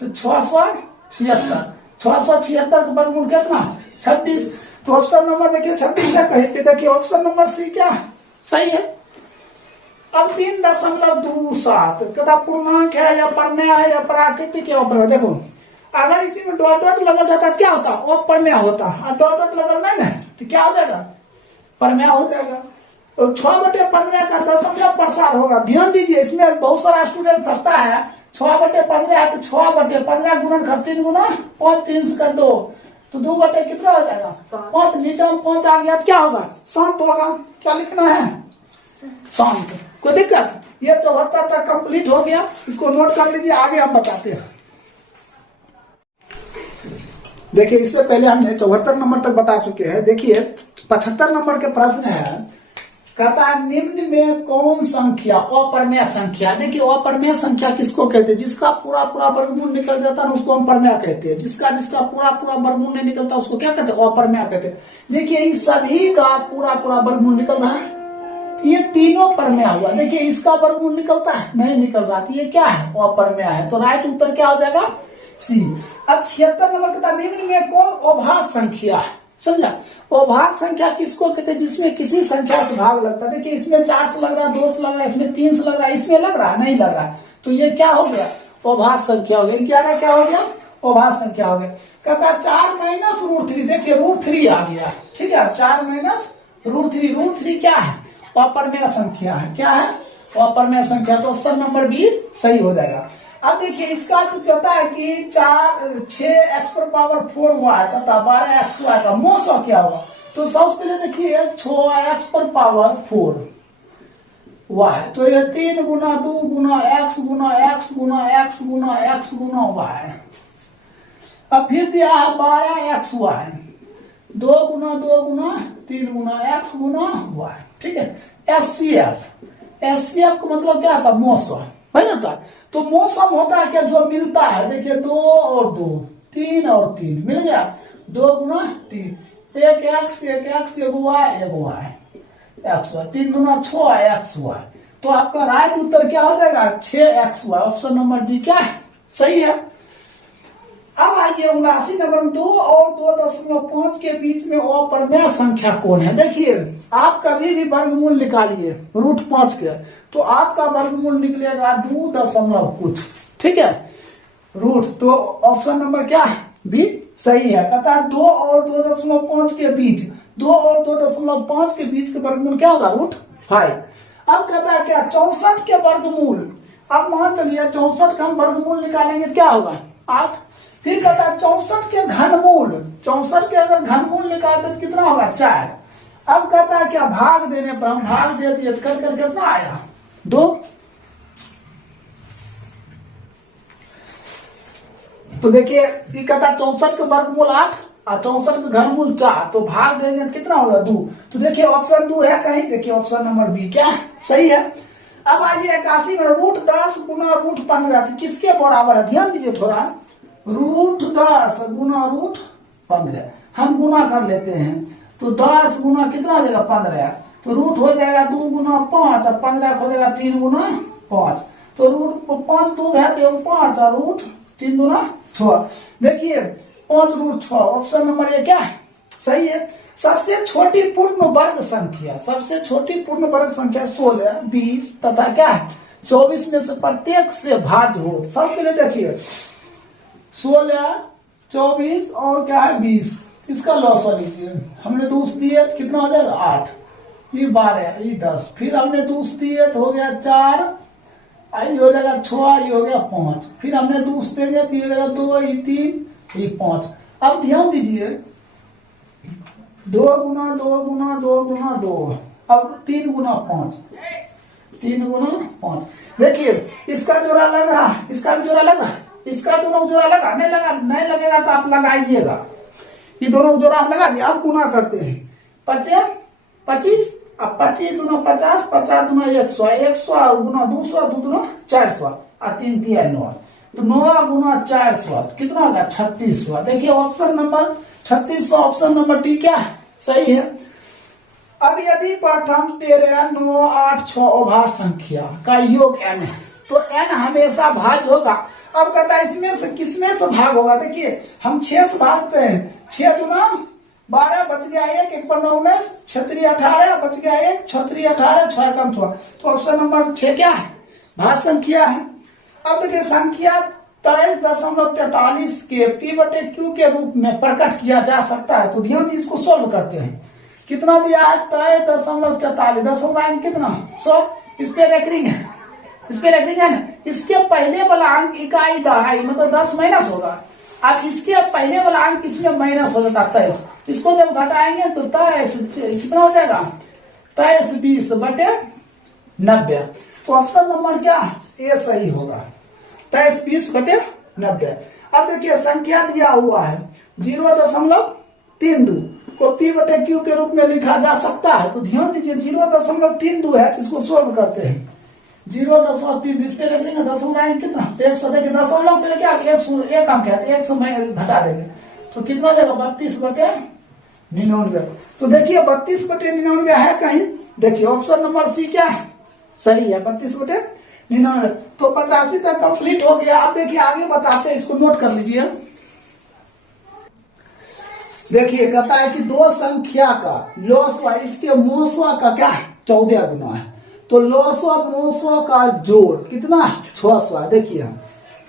तो 676, 676 का वर्गमूल कितना 26, तो ऑप्शन नंबर देखिए 26 है, कहीं पे देखिए ऑप्शन नंबर सी क्या सही है। अब 3.27 कहता पूर्णांक है या परमेय है या प्राकृतिक या अपर्मेय, देखो अगर इसी में डॉट डॉट लगल जाता तो क्या होता, अपर्मेय होता, और डॉट डॉट लगल नहीं ना तो क्या हो जाएगा, परमेय हो जाएगा। तो 6/15 का दशमलव प्रसार होगा, ध्यान दीजिए इसमें बहुत सारा स्टूडेंट फंसता है, 6/15 है तो 6/15 गुणन कर 3 गुना 5, 3 से कर 2, तो 2 बटे कितना हो जाएगा 5, नीचे में 5 आ गया तो क्या होगा शांत होगा, क्या लिखना है शांत, कोई दिक्कत। ये 74 तक कंप्लीट हो गया, इसको नोट कर लीजिए, आगे हम बताते हैं। देखिए इससे पहले हमने 74 नंबर तक बता चुके हैं। देखिए 75 नंबर के प्रश्न है, कहता है निम्न में कौन संख्या अपर्मेय संख्या, देखिए अपर्मेय संख्या किसको कहते हैं, जिसका पूरा पूरा वर्गमूल निकल जाता है उसको हम परमेय कहते हैं, जिसका पूरा पूरा वर्गमूल नहीं निकलता उसको क्या कहते हैं अपर्मेय कहते हैं। देखिए इस सभी का पूरा पूरा वर्गमूल निकल रहा है, ये तीनों परमेय हुआ, देखिए इसका वर्गमूल निकलता है नहीं निकल रहा, तो ये क्या है अपर्मेय है, तो राइट उत्तर क्या हो जाएगा सी। अब 76 नंबर कहता निम्न में कौन अभाज्य संख्या है, समझा, अभाज्य संख्या किसको कहते हैं, जिसमें किसी संख्या से भाग लगता है, देखिए इसमें 4 से लग रहा है, 2 से लग रहा है, इसमें 3 से लग रहा है, इसमें लग रहा है नहीं लग रहा है, तो ये क्या हो गया अभाज्य संख्या हो गया, क्या हो गया अभाज्य संख्या हो गया। कहता 4 माइनस √3, देखिए √3 आ गया, ठीक है, 4 माइनस √3 क्या है अपर्मेय संख्या है, क्या है अपर्मेय संख्या, तो ऑप्शन नंबर बी सही हो जाएगा। अब देखिए इसका तो कहता है कि 6x⁴ y तथा 12xy का मोसो क्या होगा, तो सबसे पहले देखिए 6x⁴ y, तो ये 3 गुना 2 गुना x गुना x गुना x गुना x गुना y, अब फिर दिया है 12xy, 2 गुना 2 गुना 3 गुना x गुना y, ठीक है। एचसीएफ का मतलब क्या था मोसो है ना, तो मौसम होता है क्या जो मिलता है, देखिए 2 और 2 3 और 3 मिल गया, 2 गुना 3, एक x एक y x 3 गुना 6xy, तो आपका राइट उत्तर क्या हो जाएगा 6xy, ऑप्शन नंबर डी क्या है सही है। अब आइए 79 नंबर 2 और 2.5 के बीच में अपर्मेय संख्या कौन है, देखिए आप कभी भी वर्गमूल निकालिए √5 के, तो आपका वर्गमूल निकलेगा 2 कुछ, ठीक है रूट, तो ऑप्शन नंबर क्या है बी सही है। कहता 2 और 2.5 के बीच, 2 और 2.5 के बीच के वर्गमूल क्या होगा √5। अब कहता है क्या 64 के वर्गमूल, अब मान चलिए 64 का हम वर्गमूल निकालेंगे क्या होगा 8, फिर कहता है 64 के घनमूल, 64 के अगर घनमूल निकालते तो कितना होगा 4। अब कहता है क्या भाग देने पर, हम भाग दे दिए तो कर कितना आया 2, तो देखिए ये कहता है 64 के वर्गमूल 8 और 64 के घनमूल 4, तो भाग देंगे तो कितना होगा 2, तो देखिए ऑप्शन 2 है कहीं, देखिए ऑप्शन नंबर बी क्या सही है। अब आइए 81 में √10 गुना √15, तो किसके बराबर है, ध्यान दीजिए थोड़ा, √10 गुना √15 हम गुना कर लेते हैं, तो 10 गुना कितना हो जाएगा 15, तो रूट हो जाएगा 2 गुना 5 और 15 हो जाएगा 3 गुना 5, तो √5 2 है तो 5 और रूट 3 गुना 6, देखिए 5√6, ऑप्शन नंबर ये क्या है सही है। सबसे छोटी पूर्ण वर्ग संख्या, सबसे छोटी पूर्ण वर्ग संख्या 16 20 तथा क्या है 24 में से प्रत्येक से भाज्य हो। सबसे पहले देखिए 16 24 और क्या है 20, इसका लॉस लीजिए, हमने दूस दिए तो कितना हो जाएगा 8, ये 12 ये 10, फिर हमने दूस दिए तो हो गया 4, ये हो जाएगा 6, ये हो गया 5, फिर हमने दूस देंगे तो ये हो गया 2 ये 3 ये 5। अब ध्यान दीजिए 2 गुना 2 गुना 2 गुना 2, अब 3 गुना 5, 3 गुना 5, देखिए इसका जोड़ा लग रहा है, इसका भी जोड़ा लग रहा है, इसका दोनों जोड़ा लगा नहीं लगेगा तो आप लगाइएगा। ये दोनों जोड़ा आप लगा दिए। अब गुना करते हैं 25 अब 25 दूना 50 50 दूना 100 100 गुना 200 2 दूना 400 और 3 3 9 तो 9 गुना 400 कितना होगा 3600। देखिए option number 3600 option number D क्या है सही है। अब यदि प्रथम 13 9 8 6 अभाज्य संख्या का योग n है तो n हमेशा भाज्य होगा। अब कहता है इसमें से किसमें से भाग होगा। देखिए हम 6 से भागते हैं 6 दूना 12 बच गया 1 1 पर 9 में 6 18 बच गया 1 6 18 6 कम 6 तो ऑप्शन नंबर 6 क्या है भाज्य संख्या है। अब देखिए संख्या 23.43 के p बटे q के रूप में प्रकट किया जा सकता है। तो ध्यान इसको सोल्व करते हैं। कितना दिया है 23.43 दशमलव अंक कितना 100 इस पे रेकरिंग है ना। इसके पहले वाला अंक इकाई दहाई मतलब 10 माइनस होगा। अब इसके पहले वाला अंक इसमें माइनस हो जाता 23 इसको जब घटाएंगे तो 23 कितना हो जाएगा 23 20 बटे 90 तो ऑप्शन नंबर क्या ए सही होगा 23 20 बटे 90। अब देखिए संख्या दिया हुआ है 0.32 को p बटे q के रूप में लिखा जा सकता है। तो ध्यान दीजिए 0.32 है तो इसको सोल्व करते हैं 0.3 इस पे रख देंगे दशमलव कितना 100 देखिए दशमलव पहले क्या 100 अंक है 100 में घटा देंगे तो कितना हो जाएगा 32 बटे 99। तो देखिए 32 बटे 99 है कहीं देखिए ऑप्शन नंबर सी क्या है सही है 32 बटे 99। तो 85 तक कंप्लीट हो गया। आप देखिए आगे बताते हैं इसको नोट कर लीजिए। देखिए कहता है कि दो संख्या का लॉसवा इसके मोसवा का क्या है 14 गुना है। तो लॉसवा मोसवा का जोड़ कितना 600 है। देखिए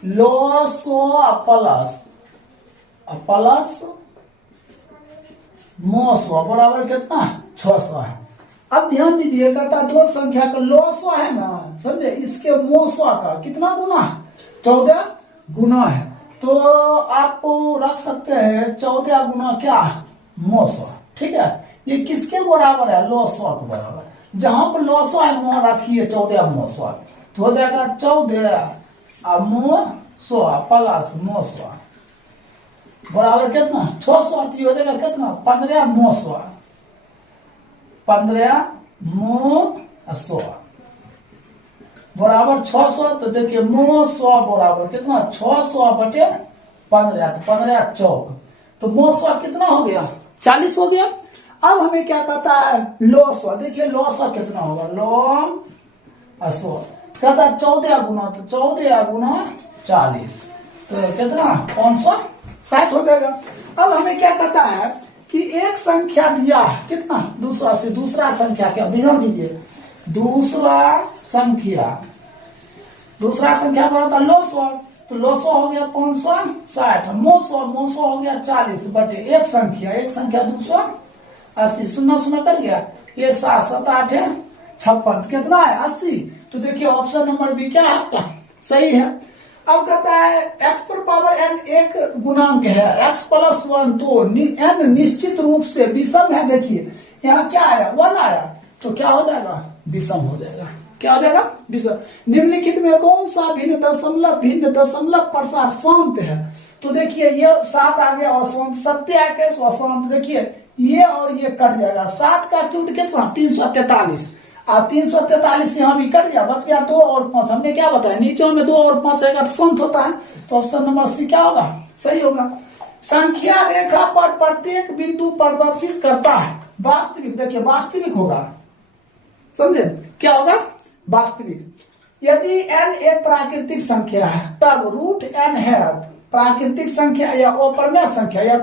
लॉसवा प्लस मोसवा बराबर कितना 600 है। अब ध्यान दीजिए कहता दो संख्या का लॉसवा है ना समझे इसके मोसवा का कितना गुना 14 गुना है। तो आप रख सकते हैं 14 गुना क्या मोसवा ठीक है। ये किसके बराबर है लॉसवा के बराबर। जहां पर लॉसवा है वहां रखिए 14 मोसवा तो हो जाएगा 14 मोसवा प्लस मोसवा बराबर कितना 600 हो जाएगा कितना 15 मोसवा 15 मोसवा बराबर 600। तो देखिए 900 बराबर कितना 600 बटे 15 तो 15 चौक तो 900 कितना हो गया 40 हो गया। अब हमें क्या कहता है लॉसवा। देखिए लॉसवा कितना होगा लॉसवा कहता है 14 गुना तो 14 गुना 40 तो कितना 560 हो जाएगा। अब हमें क्या कहता है कि एक संख्या दिया है कितना दूसरा संख्या क्या ध्यान दीजिए दूसरा संख्या पर होता लॉसवा तो लॉसवा हो गया 560 मोसवा हो गया 40 बटे एक संख्या 280 शून्य शून्य कर गया ये 7 7 8 56 कितना है 80। तो देखिए ऑप्शन नंबर बी क्या है आपका सही है। अब कहता है x पर पावर n एक गुणांक है x प्लस 1 तो n निश्चित रूप से विषम है। देखिए यहाँ क्या आया 1 आया तो क्या हो जाएगा विषम हो जाएगा क्या हो जाएगा विषम। निम्नलिखित में कौन सा भिन्न दशमलव प्रसार शांत है। तो देखिए ये 7 आ गया अशांत 7 आ गया अशांत। देखिए ये और ये कट जाएगा 7 का क्यूब कितना 343 और 343 यहाँ भी कट गया बच गया 2 और 5। हमने क्या बताया नीचे में 2 और 5 आएगा तो शांत होता है। तो ऑप्शन नंबर सी क्या होगा सही होगा। संख्या रेखा पर प्रत्येक बिंदु प्रदर्शित करता है वास्तविक। देखिए वास्तविक होगा समझे क्या होगा वास्तविक। यदि n एक प्राकृतिक संख्या है तब रूट n है प्राकृतिक संख्या या अप्रमेय संख्या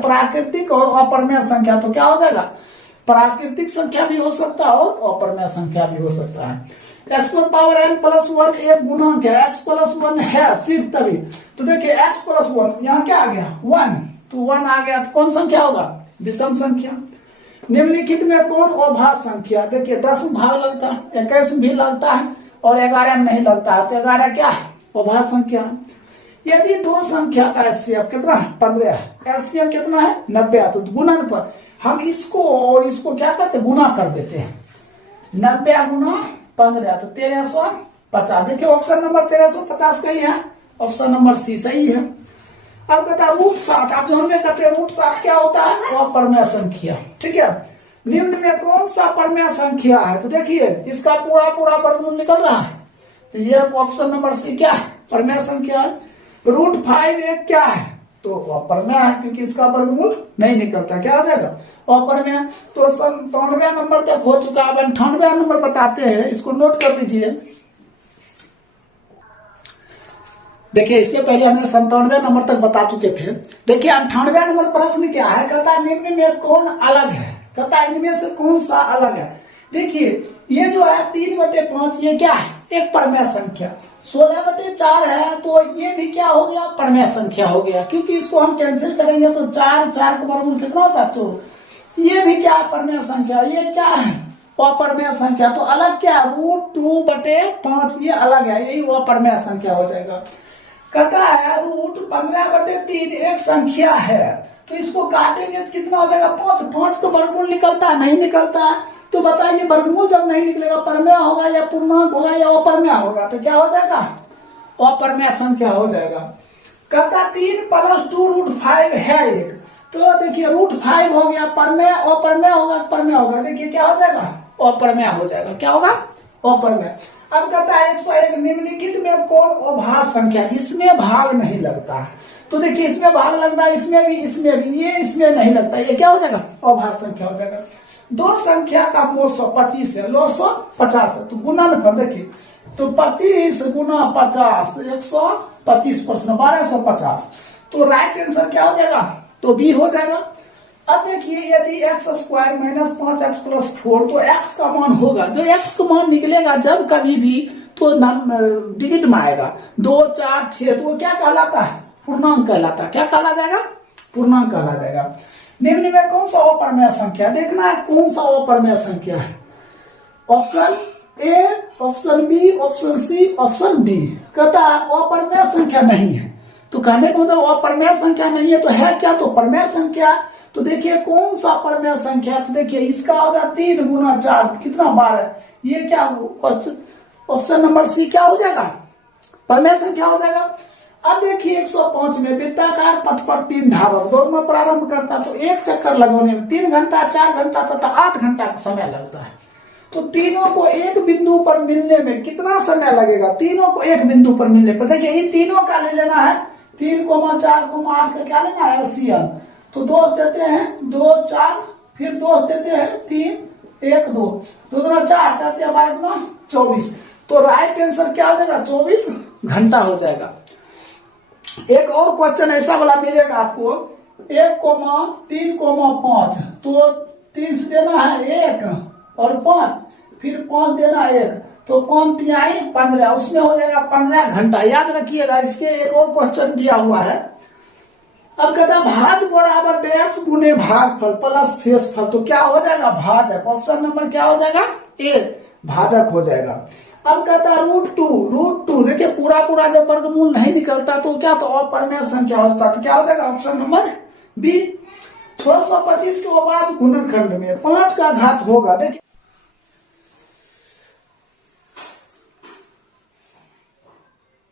प्राकृतिक और अप्रमेय संख्या तो क्या हो जाएगा प्राकृतिक संख्या भी हो सकता है और अप्रमेय संख्या भी हो सकता है। x पर पावर n प्लस 1 एक गुणांक है x प्लस 1 है सिर्फ तभी। तो देखिए x प्लस 1 यहाँ क्या आ गया 1 तो 1 आ गया तो कौन संख्या होगा विषम संख्या। निम्नलिखित में कौन अभाज्य संख्या। देखिए 10 भाग लगता है 21 भी लगता है और 11 में नहीं लगता है तो 11 क्या है अभाज्य संख्या। यदि दो संख्या का एलसीएम कितना 15 है एलसीएम कितना है 90 तो गुणन पर हम इसको और इसको क्या करते गुना कर देते हैं 90 गुना 15 तो 1350। देखिए ऑप्शन नंबर 1350 का ही है ऑप्शन नंबर सी सही है। अब कहता है रूट 7, आप ध्यान में कहते हैं रूट 7 क्या होता है, अपरमेय संख्या। ठीक है, निम्न में कौन सा परमेय संख्या है, तो देखिए इसका पूरा पूरा वर्गमूल निकल रहा है, तो ये ऑप्शन नंबर सी क्या है, परमेय संख्या है। रूट 5 एक क्या है, तो अपरमेय है, क्योंकि इसका वर्गमूल नहीं निकलता, क्या हो जाएगा, अपरमेय। तो 97 नंबर तक हो चुका, अब 98 नंबर बताते हैं, इसको नोट कर लीजिए। देखिए इससे पहले हमने 97 नंबर तक बता चुके थे। देखिए 98 नंबर प्रश्न क्या है, कहता है निम्न में कौन अलग है, कहता है इनमें से कौन सा अलग है। देखिए ये जो है 3/5 ये क्या है, एक परमेय संख्या। 16/4 है तो ये भी क्या हो गया, परमेय संख्या हो गया, क्योंकि इसको हम कैंसिल करेंगे तो 4 का वर्गमूल कितना होता है, तो ये भी क्या है, परमेय संख्या। ये क्या है, अपरमेय संख्या। तो अलग क्या है, √2/5 ये अलग है, यही अपरमेय संख्या हो जाएगा। कहता है √15/3 एक संख्या है, तो इसको काटेंगे तो कितना हो जाएगा, 5 का वर्गमूल निकलता है, नहीं निकलता है। तो बताइए वर्गमूल जब नहीं निकलेगा, परमेय होगा या पूर्णांक होगा या अपरमेय होगा, तो क्या हो जाएगा, अपरमेय संख्या हो जाएगा। कहता 3 + 2 √5 है एक, तो देखिए √5 हो गया, परमेय अपरमेय होगा, परमेय होगा, देखिए क्या हो जाएगा, अपरमेय हो जाएगा, क्या होगा, अपरमेय। अब कहता है 101 निम्नलिखित में कौन अभाज्य संख्या जिसमें भाग नहीं लगता है, तो देखिए इसमें भाग लगता है, इसमें भी, इसमें भी, ये इसमें नहीं लगता, ये क्या हो जाएगा, अभाज्य संख्या हो जाएगा। दो संख्या का मोल 125 है, 950 है, तो गुणनफल देखिए, तो 25 गुना 50 125%, 1250, तो राइट आंसर क्या हो जाएगा, तो बी हो जाएगा। अब देखिए यदि x² - 5x + 4, तो x का मान होगा, जो x का मान निकलेगा जब कभी भी तो डिजिट में आएगा, 2 4 6, तो वो क्या कहलाता है, पूर्णांक कहलाता है, क्या कहला जाएगा, पूर्णांक कहला जाएगा। निम्न में कौन सा अपरमेय संख्या, देखना है कौन सा अपरमेय संख्या है, option A, option B, option C, option D. कहता है अपरमेय संख्या नहीं है, तो कहने का मतलब अपरमेय संख्या नहीं है तो है क्या, तो परमेय संख्या। तो देखिए कौन सा परमेय संख्या, तो देखिए इसका होगा 3 × 4 कितना 12, ये क्या, ऑप्शन नंबर सी क्या हो जाएगा, परमेय संख्या हो जाएगा। अब देखिए 105 में वृत्ताकार पथ पर 3 धावक दौड़ में प्रारंभ करता, तो एक चक्कर लगाने में 3 घंटा, 4 घंटा तथा 8 घंटा का समय लगता है। तो तीनों को एक बिंदु पर मिलने में कितना समय लगेगा, तीनों को एक बिंदु पर मिलने पर, देखिए इन तीनों का ले लेना है, 3, 4, 8 का क्या लेना है, एलसीएम। तो 2 देते हैं 2 4, फिर 2 देते हैं 3 1 2, 2 × 4, 4 × 12 24, तो राइट आंसर क्या हो जाएगा, 24 घंटा हो जाएगा। एक और क्वेश्चन ऐसा वाला मिलेगा आपको, 1,3,5, तो 3 से देना है 1 और 5, फिर 5 देना है 1, तो 5 × 15, उसमें हो जाएगा 15 घंटा। याद रखिएगा, इसके एक और क्वेश्चन दिया हुआ है। अब कहता है भाज्य बराबर डैश गुने भागफल प्लस शेषफल, तो क्या हो जाएगा, भाजक। ऑप्शन नंबर क्या हो जाएगा, ए, भाजक हो जाएगा। अब कहता है √2, देखिए पूरा पूरा जब वर्गमूल नहीं निकलता तो क्या, तो अपरमेय संख्या होता, तो क्या हो जाएगा, ऑप्शन नंबर बी। 625 के बाद गुणनखंड में 5 का घात होगा, देखिए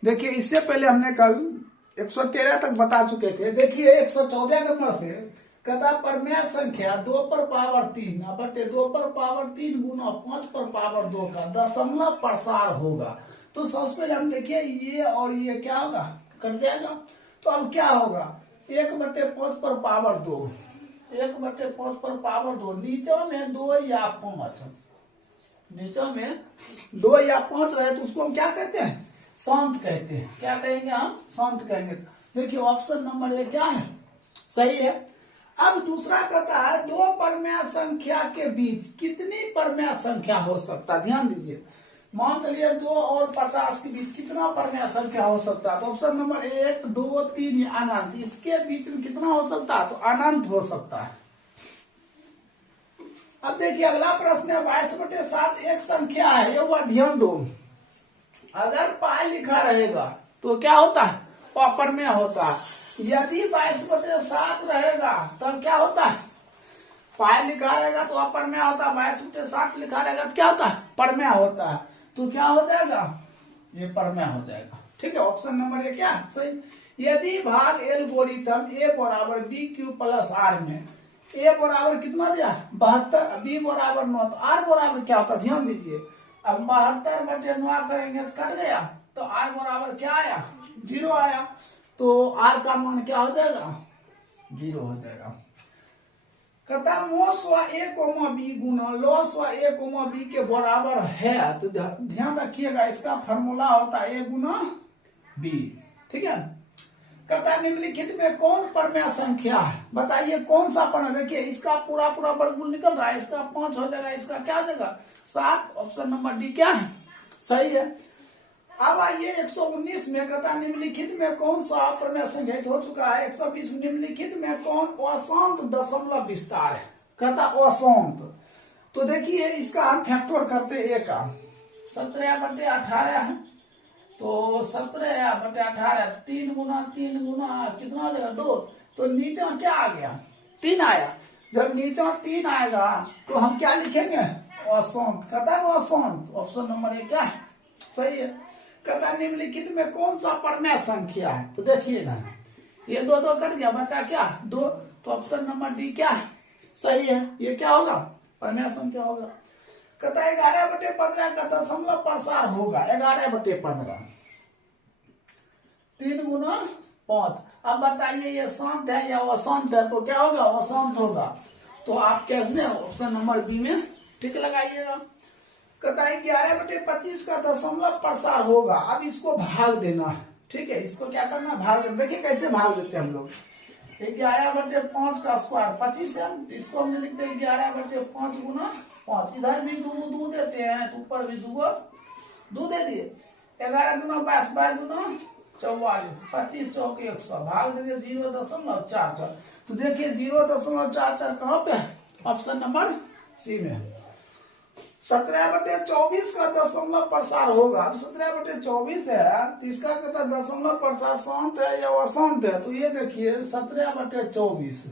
देखिए इससे पहले हमने कल 113 तक बता चुके थे। देखिए 114 नंबर से कहता परमेय संख्या 2/3 गुना 5/2 का दशमलव प्रसार होगा। तो सबसे पहले हम देखिए ये और ये क्या होगा, कट जाएगा, तो अब क्या होगा, 1/5/2, 1/5/2, नीचे में 2 या 5, नीचे में 2 या 5 रहे तो उसको हम क्या कहते हैं, शांत कहते हैं। क्या कहेंगे हम, शांत कहेंगे। देखिए ऑप्शन नंबर ए क्या है, सही है। अब दूसरा कहता है दो परमेय संख्या के बीच कितनी परमेय संख्या हो सकता है, ध्यान दीजिए। मान चलिए 2 और 50 के बीच कितना परमेय संख्या हो सकता है, तो ऑप्शन नंबर 1 2 3 अनंत, इसके बीच में कितना हो सकता है, तो अनंत हो सकता है। अब देखिए अगला प्रश्न है 22/7 एक संख्या है, ये हुआ, ध्यान दो। अगर पाई लिखा रहेगा तो क्या होता है, अपरमेय होता है। यदि 22/7 रहेगा तब क्या होता है, पाई लिखा रहेगा तो अपरमेय होता है, 22/7 लिखा रहेगा तो क्या होता है, परमेय होता है। तो क्या हो जाएगा, ये परमेय हो जाएगा। ठीक है, ऑप्शन नंबर ए क्या सही। यदि भाग एल्गोरिथम ए बराबर बी क्यू प्लस आर में ए बराबर कितना दिया 72, बी बराबर 9, तो आर बराबर क्या होता है ध्यान दीजिए। अब 72/9 करेंगे तो कट गया, तो आर बराबर क्या आया 0 आया, तो आर का मान क्या हो जाएगा 0 हो जाएगा। कहता मोस्वा ए कोमा बी गुना लॉसवा ए कोमा बी के बराबर है, तो ध्यान रखिएगा इसका फॉर्मूला होता है ए गुना बी। ठीक है, कहता निम्नलिखित में कौन परमेय संख्या है, बताइए कौन सा परमेय। देखिए इसका पूरा वर्गमूल निकल रहा है, इसका 5 हो जाएगा, इसका क्या हो जाएगा 7। ऑप्शन नंबर डी क्या है सही है। अब आइए 119 में कहता निम्नलिखित में कौन सा परमेय संख्या हो चुका है। 120 निम्नलिखित में कौन अशांत दशमलव विस्तार है, कहता अशांत। तो देखिए इसका हम फैक्टर करते ए का 17/18 है, तो 17/18 3 गुना कितना हो जाएगा 2, तो नीचे क्या आ गया 3 आया। जब नीचे 3 आएगा तो हम क्या लिखेंगे अशांत, कहता है अशांत। ऑप्शन नंबर ए क्या है सही है। कहता निम्नलिखित में कौन सा परमेय संख्या है, तो देखिए ना ये 2 कट गया, बचा क्या 2, तो ऑप्शन नंबर डी क्या है सही है। ये क्या होगा परमेय संख्या होगा। कहता 11/15 का दशमलव प्रसार होगा 11/15, 3 गुना 5। अब बताइए ये शांत है या अशांत है, तो क्या होगा अशांत होगा, तो आप कैसे ऑप्शन नंबर बी में टिक लगाइएगा। कहता है 11/25 का दशमलव प्रसार होगा। अब इसको भाग देना, ठीक है, इसको क्या करना भाग देना। देखिए कैसे भाग देते हैं हम लोग, 11/5 का स्क्वायर 25 है, इसको हम लिखते हैं 11/5 गुना 5। इधर भी 2 देते हैं, तो ऊपर भी 2 दे दिए। 11 गुना 22, 22 गुना 44, 25 चौक 100, भाग देंगे 0.44। तो देखिए 0.44 कहाँ पे है, ऑप्शन नंबर सी में। 17/24 का दशमलव प्रसार होगा। अब 17/24 है, तो इसका कहता दशमलव प्रसार शांत है या अशांत है, तो ये देखिए 17/24,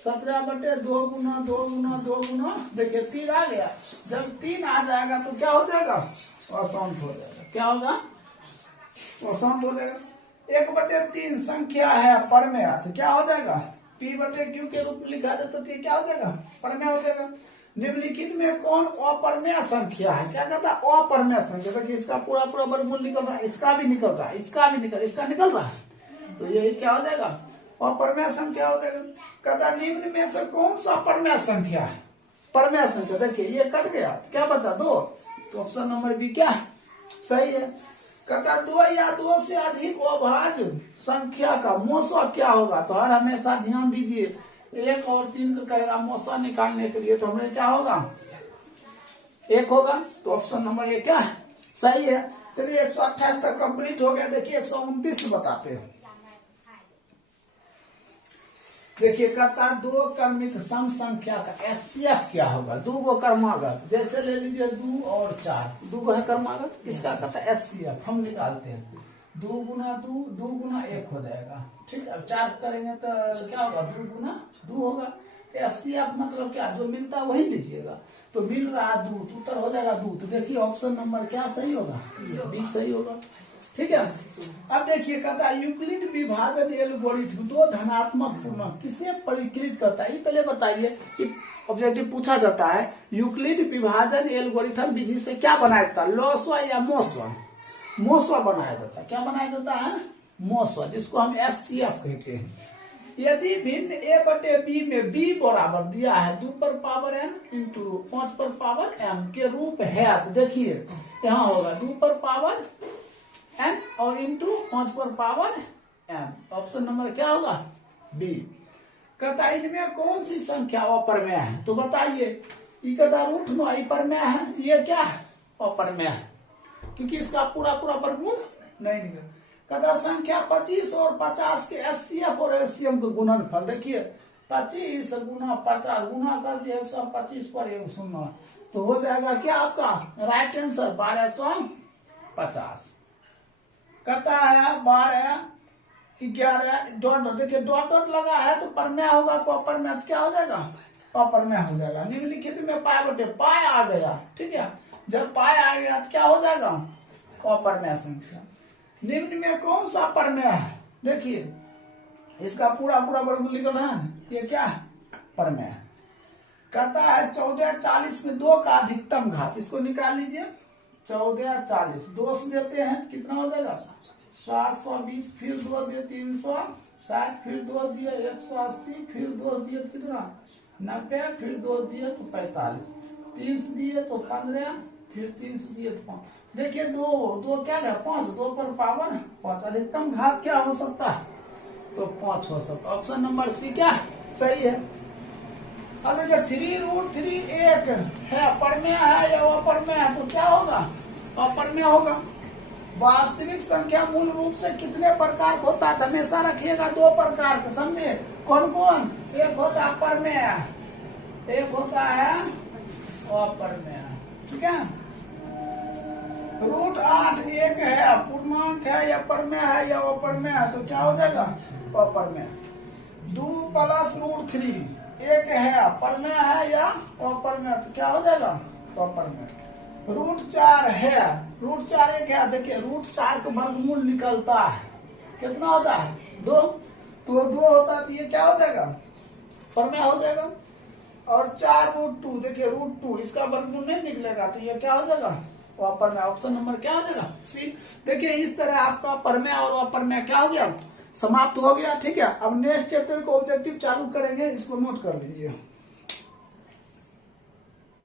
17/2 गुना 2 गुना 2 गुना, देखिए 3 आ गया। जब 3 आ जाएगा तो क्या हो जाएगा अशांत हो जाएगा। क्या होगा अशांत हो जाएगा। 1/3 संख्या है परमेय, तो क्या हो जाएगा P/Q के रूप में लिखा जाता, तो क्या हो जाएगा परमेय हो जाएगा। निम्नलिखित में कौन अपरमेय संख्या है, क्या कहता है अपरमेय संख्या। देखिए इसका पूरा वर्गमूल निकल रहा है, इसका भी निकल रहा है, इसका निकल रहा है, तो ये क्या हो जाएगा अपरमेय संख्या हो जाएगा। कहता निम्न में से कौन सा परमेय संख्या है, परमेय संख्या। देखिए ये कट गया, क्या बचा 2, तो ऑप्शन नंबर बी क्या है सही है। कहता 2 या 2 से अधिक अभाज्य संख्या का मोसा क्या होगा, तो हर हमेशा ध्यान दीजिए 1 और 3 का कहेगा मोसा निकालने के लिए, तो हमें क्या होगा 1 होगा, तो ऑप्शन नंबर ये क्या है सही है। चलिए 128 तक कंप्लीट हो गया। देखिए 129 बताते हैं। देखिए कहता 2 क्रमित सम संख्या का एचसीएफ क्या होगा, 2 गो क्रमागत, जैसे ले लीजिए 2 और 4, 2 गो है क्रमागत, इसका कहता है एचसीएफ हम निकालते हैं। 2 गुना 2 गुना 1 हो जाएगा, ठीक है। अब 4 करेंगे तो क्या होगा 2 गुना 2 होगा। तो एचसीएफ मतलब क्या, जो मिलता है वही लीजिएगा, तो मिल रहा है 2, तो उत्तर हो जाएगा 2। तो देखिए ऑप्शन नंबर क्या सही होगा बी सही होगा, ठीक है। अब देखिए कहता है यूक्लिड विभाजन एल्गोरिथम 2 धनात्मक पूर्णांक किसे परिकलित करता है, ये पहले बताइए कि ऑब्जेक्टिव पूछा जाता है। यूक्लिड विभाजन एल्गोरिथम विधि से क्या बनाया जाता है, लॉसवा या मोसवा बनाया जाता है। क्या बनाया जाता है मोसवा, जिसको हम एचसीएफ कहते हैं। यदि भिन्न A/B में B बराबर दिया है 2n इंटू 5n के रूप है, तो देखिए यहाँ होगा 2n और इंटू 5n। ऑप्शन नंबर क्या होगा बी। कहता इनमें कौन सी संख्या अपरमेय है, तो बताइए। कहता √9 परमेय है, ये क्या है अपरमेय है, क्योंकि इसका पूरा वर्गमूल नहीं निकला। कहता संख्या 25 और 50 के एचसीएफ और एलसीएम का गुणनफल। देखिए 25 गुना 50 गुना कर दिए 125 पर 1 0, तो हो जाएगा क्या आपका राइट आंसर 1250। कहता है 12 11 डॉट, देखिए डॉट लगा है तो परमेय होगा, तो अपरमेय क्या हो जाएगा अपरमेय हो जाएगा। निम्नलिखित में पाई आ गया, ठीक है। जब पाई आ गया तो क्या हो जाएगा अपरमेय संख्या। निम्न में कौन सा परमेय है? देखिए इसका पूरा पूरा वर्गमूल निकल रहा है, ये क्या है? परमेय। कहता है 1440 में 2 का अधिकतम घात, इसको निकाल लीजिए। 1440 2 से देते हैं कितना हो जाएगा? 720, फिर 2 दिए 360, फिर 2 दिए 180, फिर 2 दिए कितना 90, फिर 2 दिए तो 45, 3 से दिए तो 15, फिर 3 से दिए तो 5। देखिए 2 क्या है? 5, 2 पर पावर 5। अधिकतम घात क्या हो सकता है? तो 5 हो सकता है। ऑप्शन नंबर सी क्या सही है। अब जो 3√3 एक है, परमेय है या अपरमेय है, तो क्या होगा? अपरमेय होगा। वास्तविक संख्या मूल रूप से कितने प्रकार का होता है? हमेशा रखिएगा 2 प्रकार के, समझे? कौन कौन? एक होता है परमेय, एक होता है अपरमेय। ठीक है। √8 एक है, पूर्णांक है या परमेय है या अपरमेय है, तो क्या हो जाएगा? अपरमेय। 2 + √3 एक है, परमेय है या अपरमेय, तो क्या हो जाएगा? अपरमेय। √4 है, √4 एक है। देखिए √4 का वर्गमूल निकलता है, कितना होता है? 2, तो 2 होता है, तो ये क्या हो जाएगा? परमेय हो जाएगा। और 4√2, देखिए √2 इसका वर्गमूल नहीं निकलेगा, तो ये क्या हो जाएगा? अपरमेय। ऑप्शन नंबर क्या हो जाएगा? सी। देखिए इस तरह आपका परमेय और अपरमेय क्या हो गया? समाप्त हो गया। ठीक है। अब नेक्स्ट चैप्टर को ऑब्जेक्टिव चालू करेंगे, इसको नोट कर लीजिए।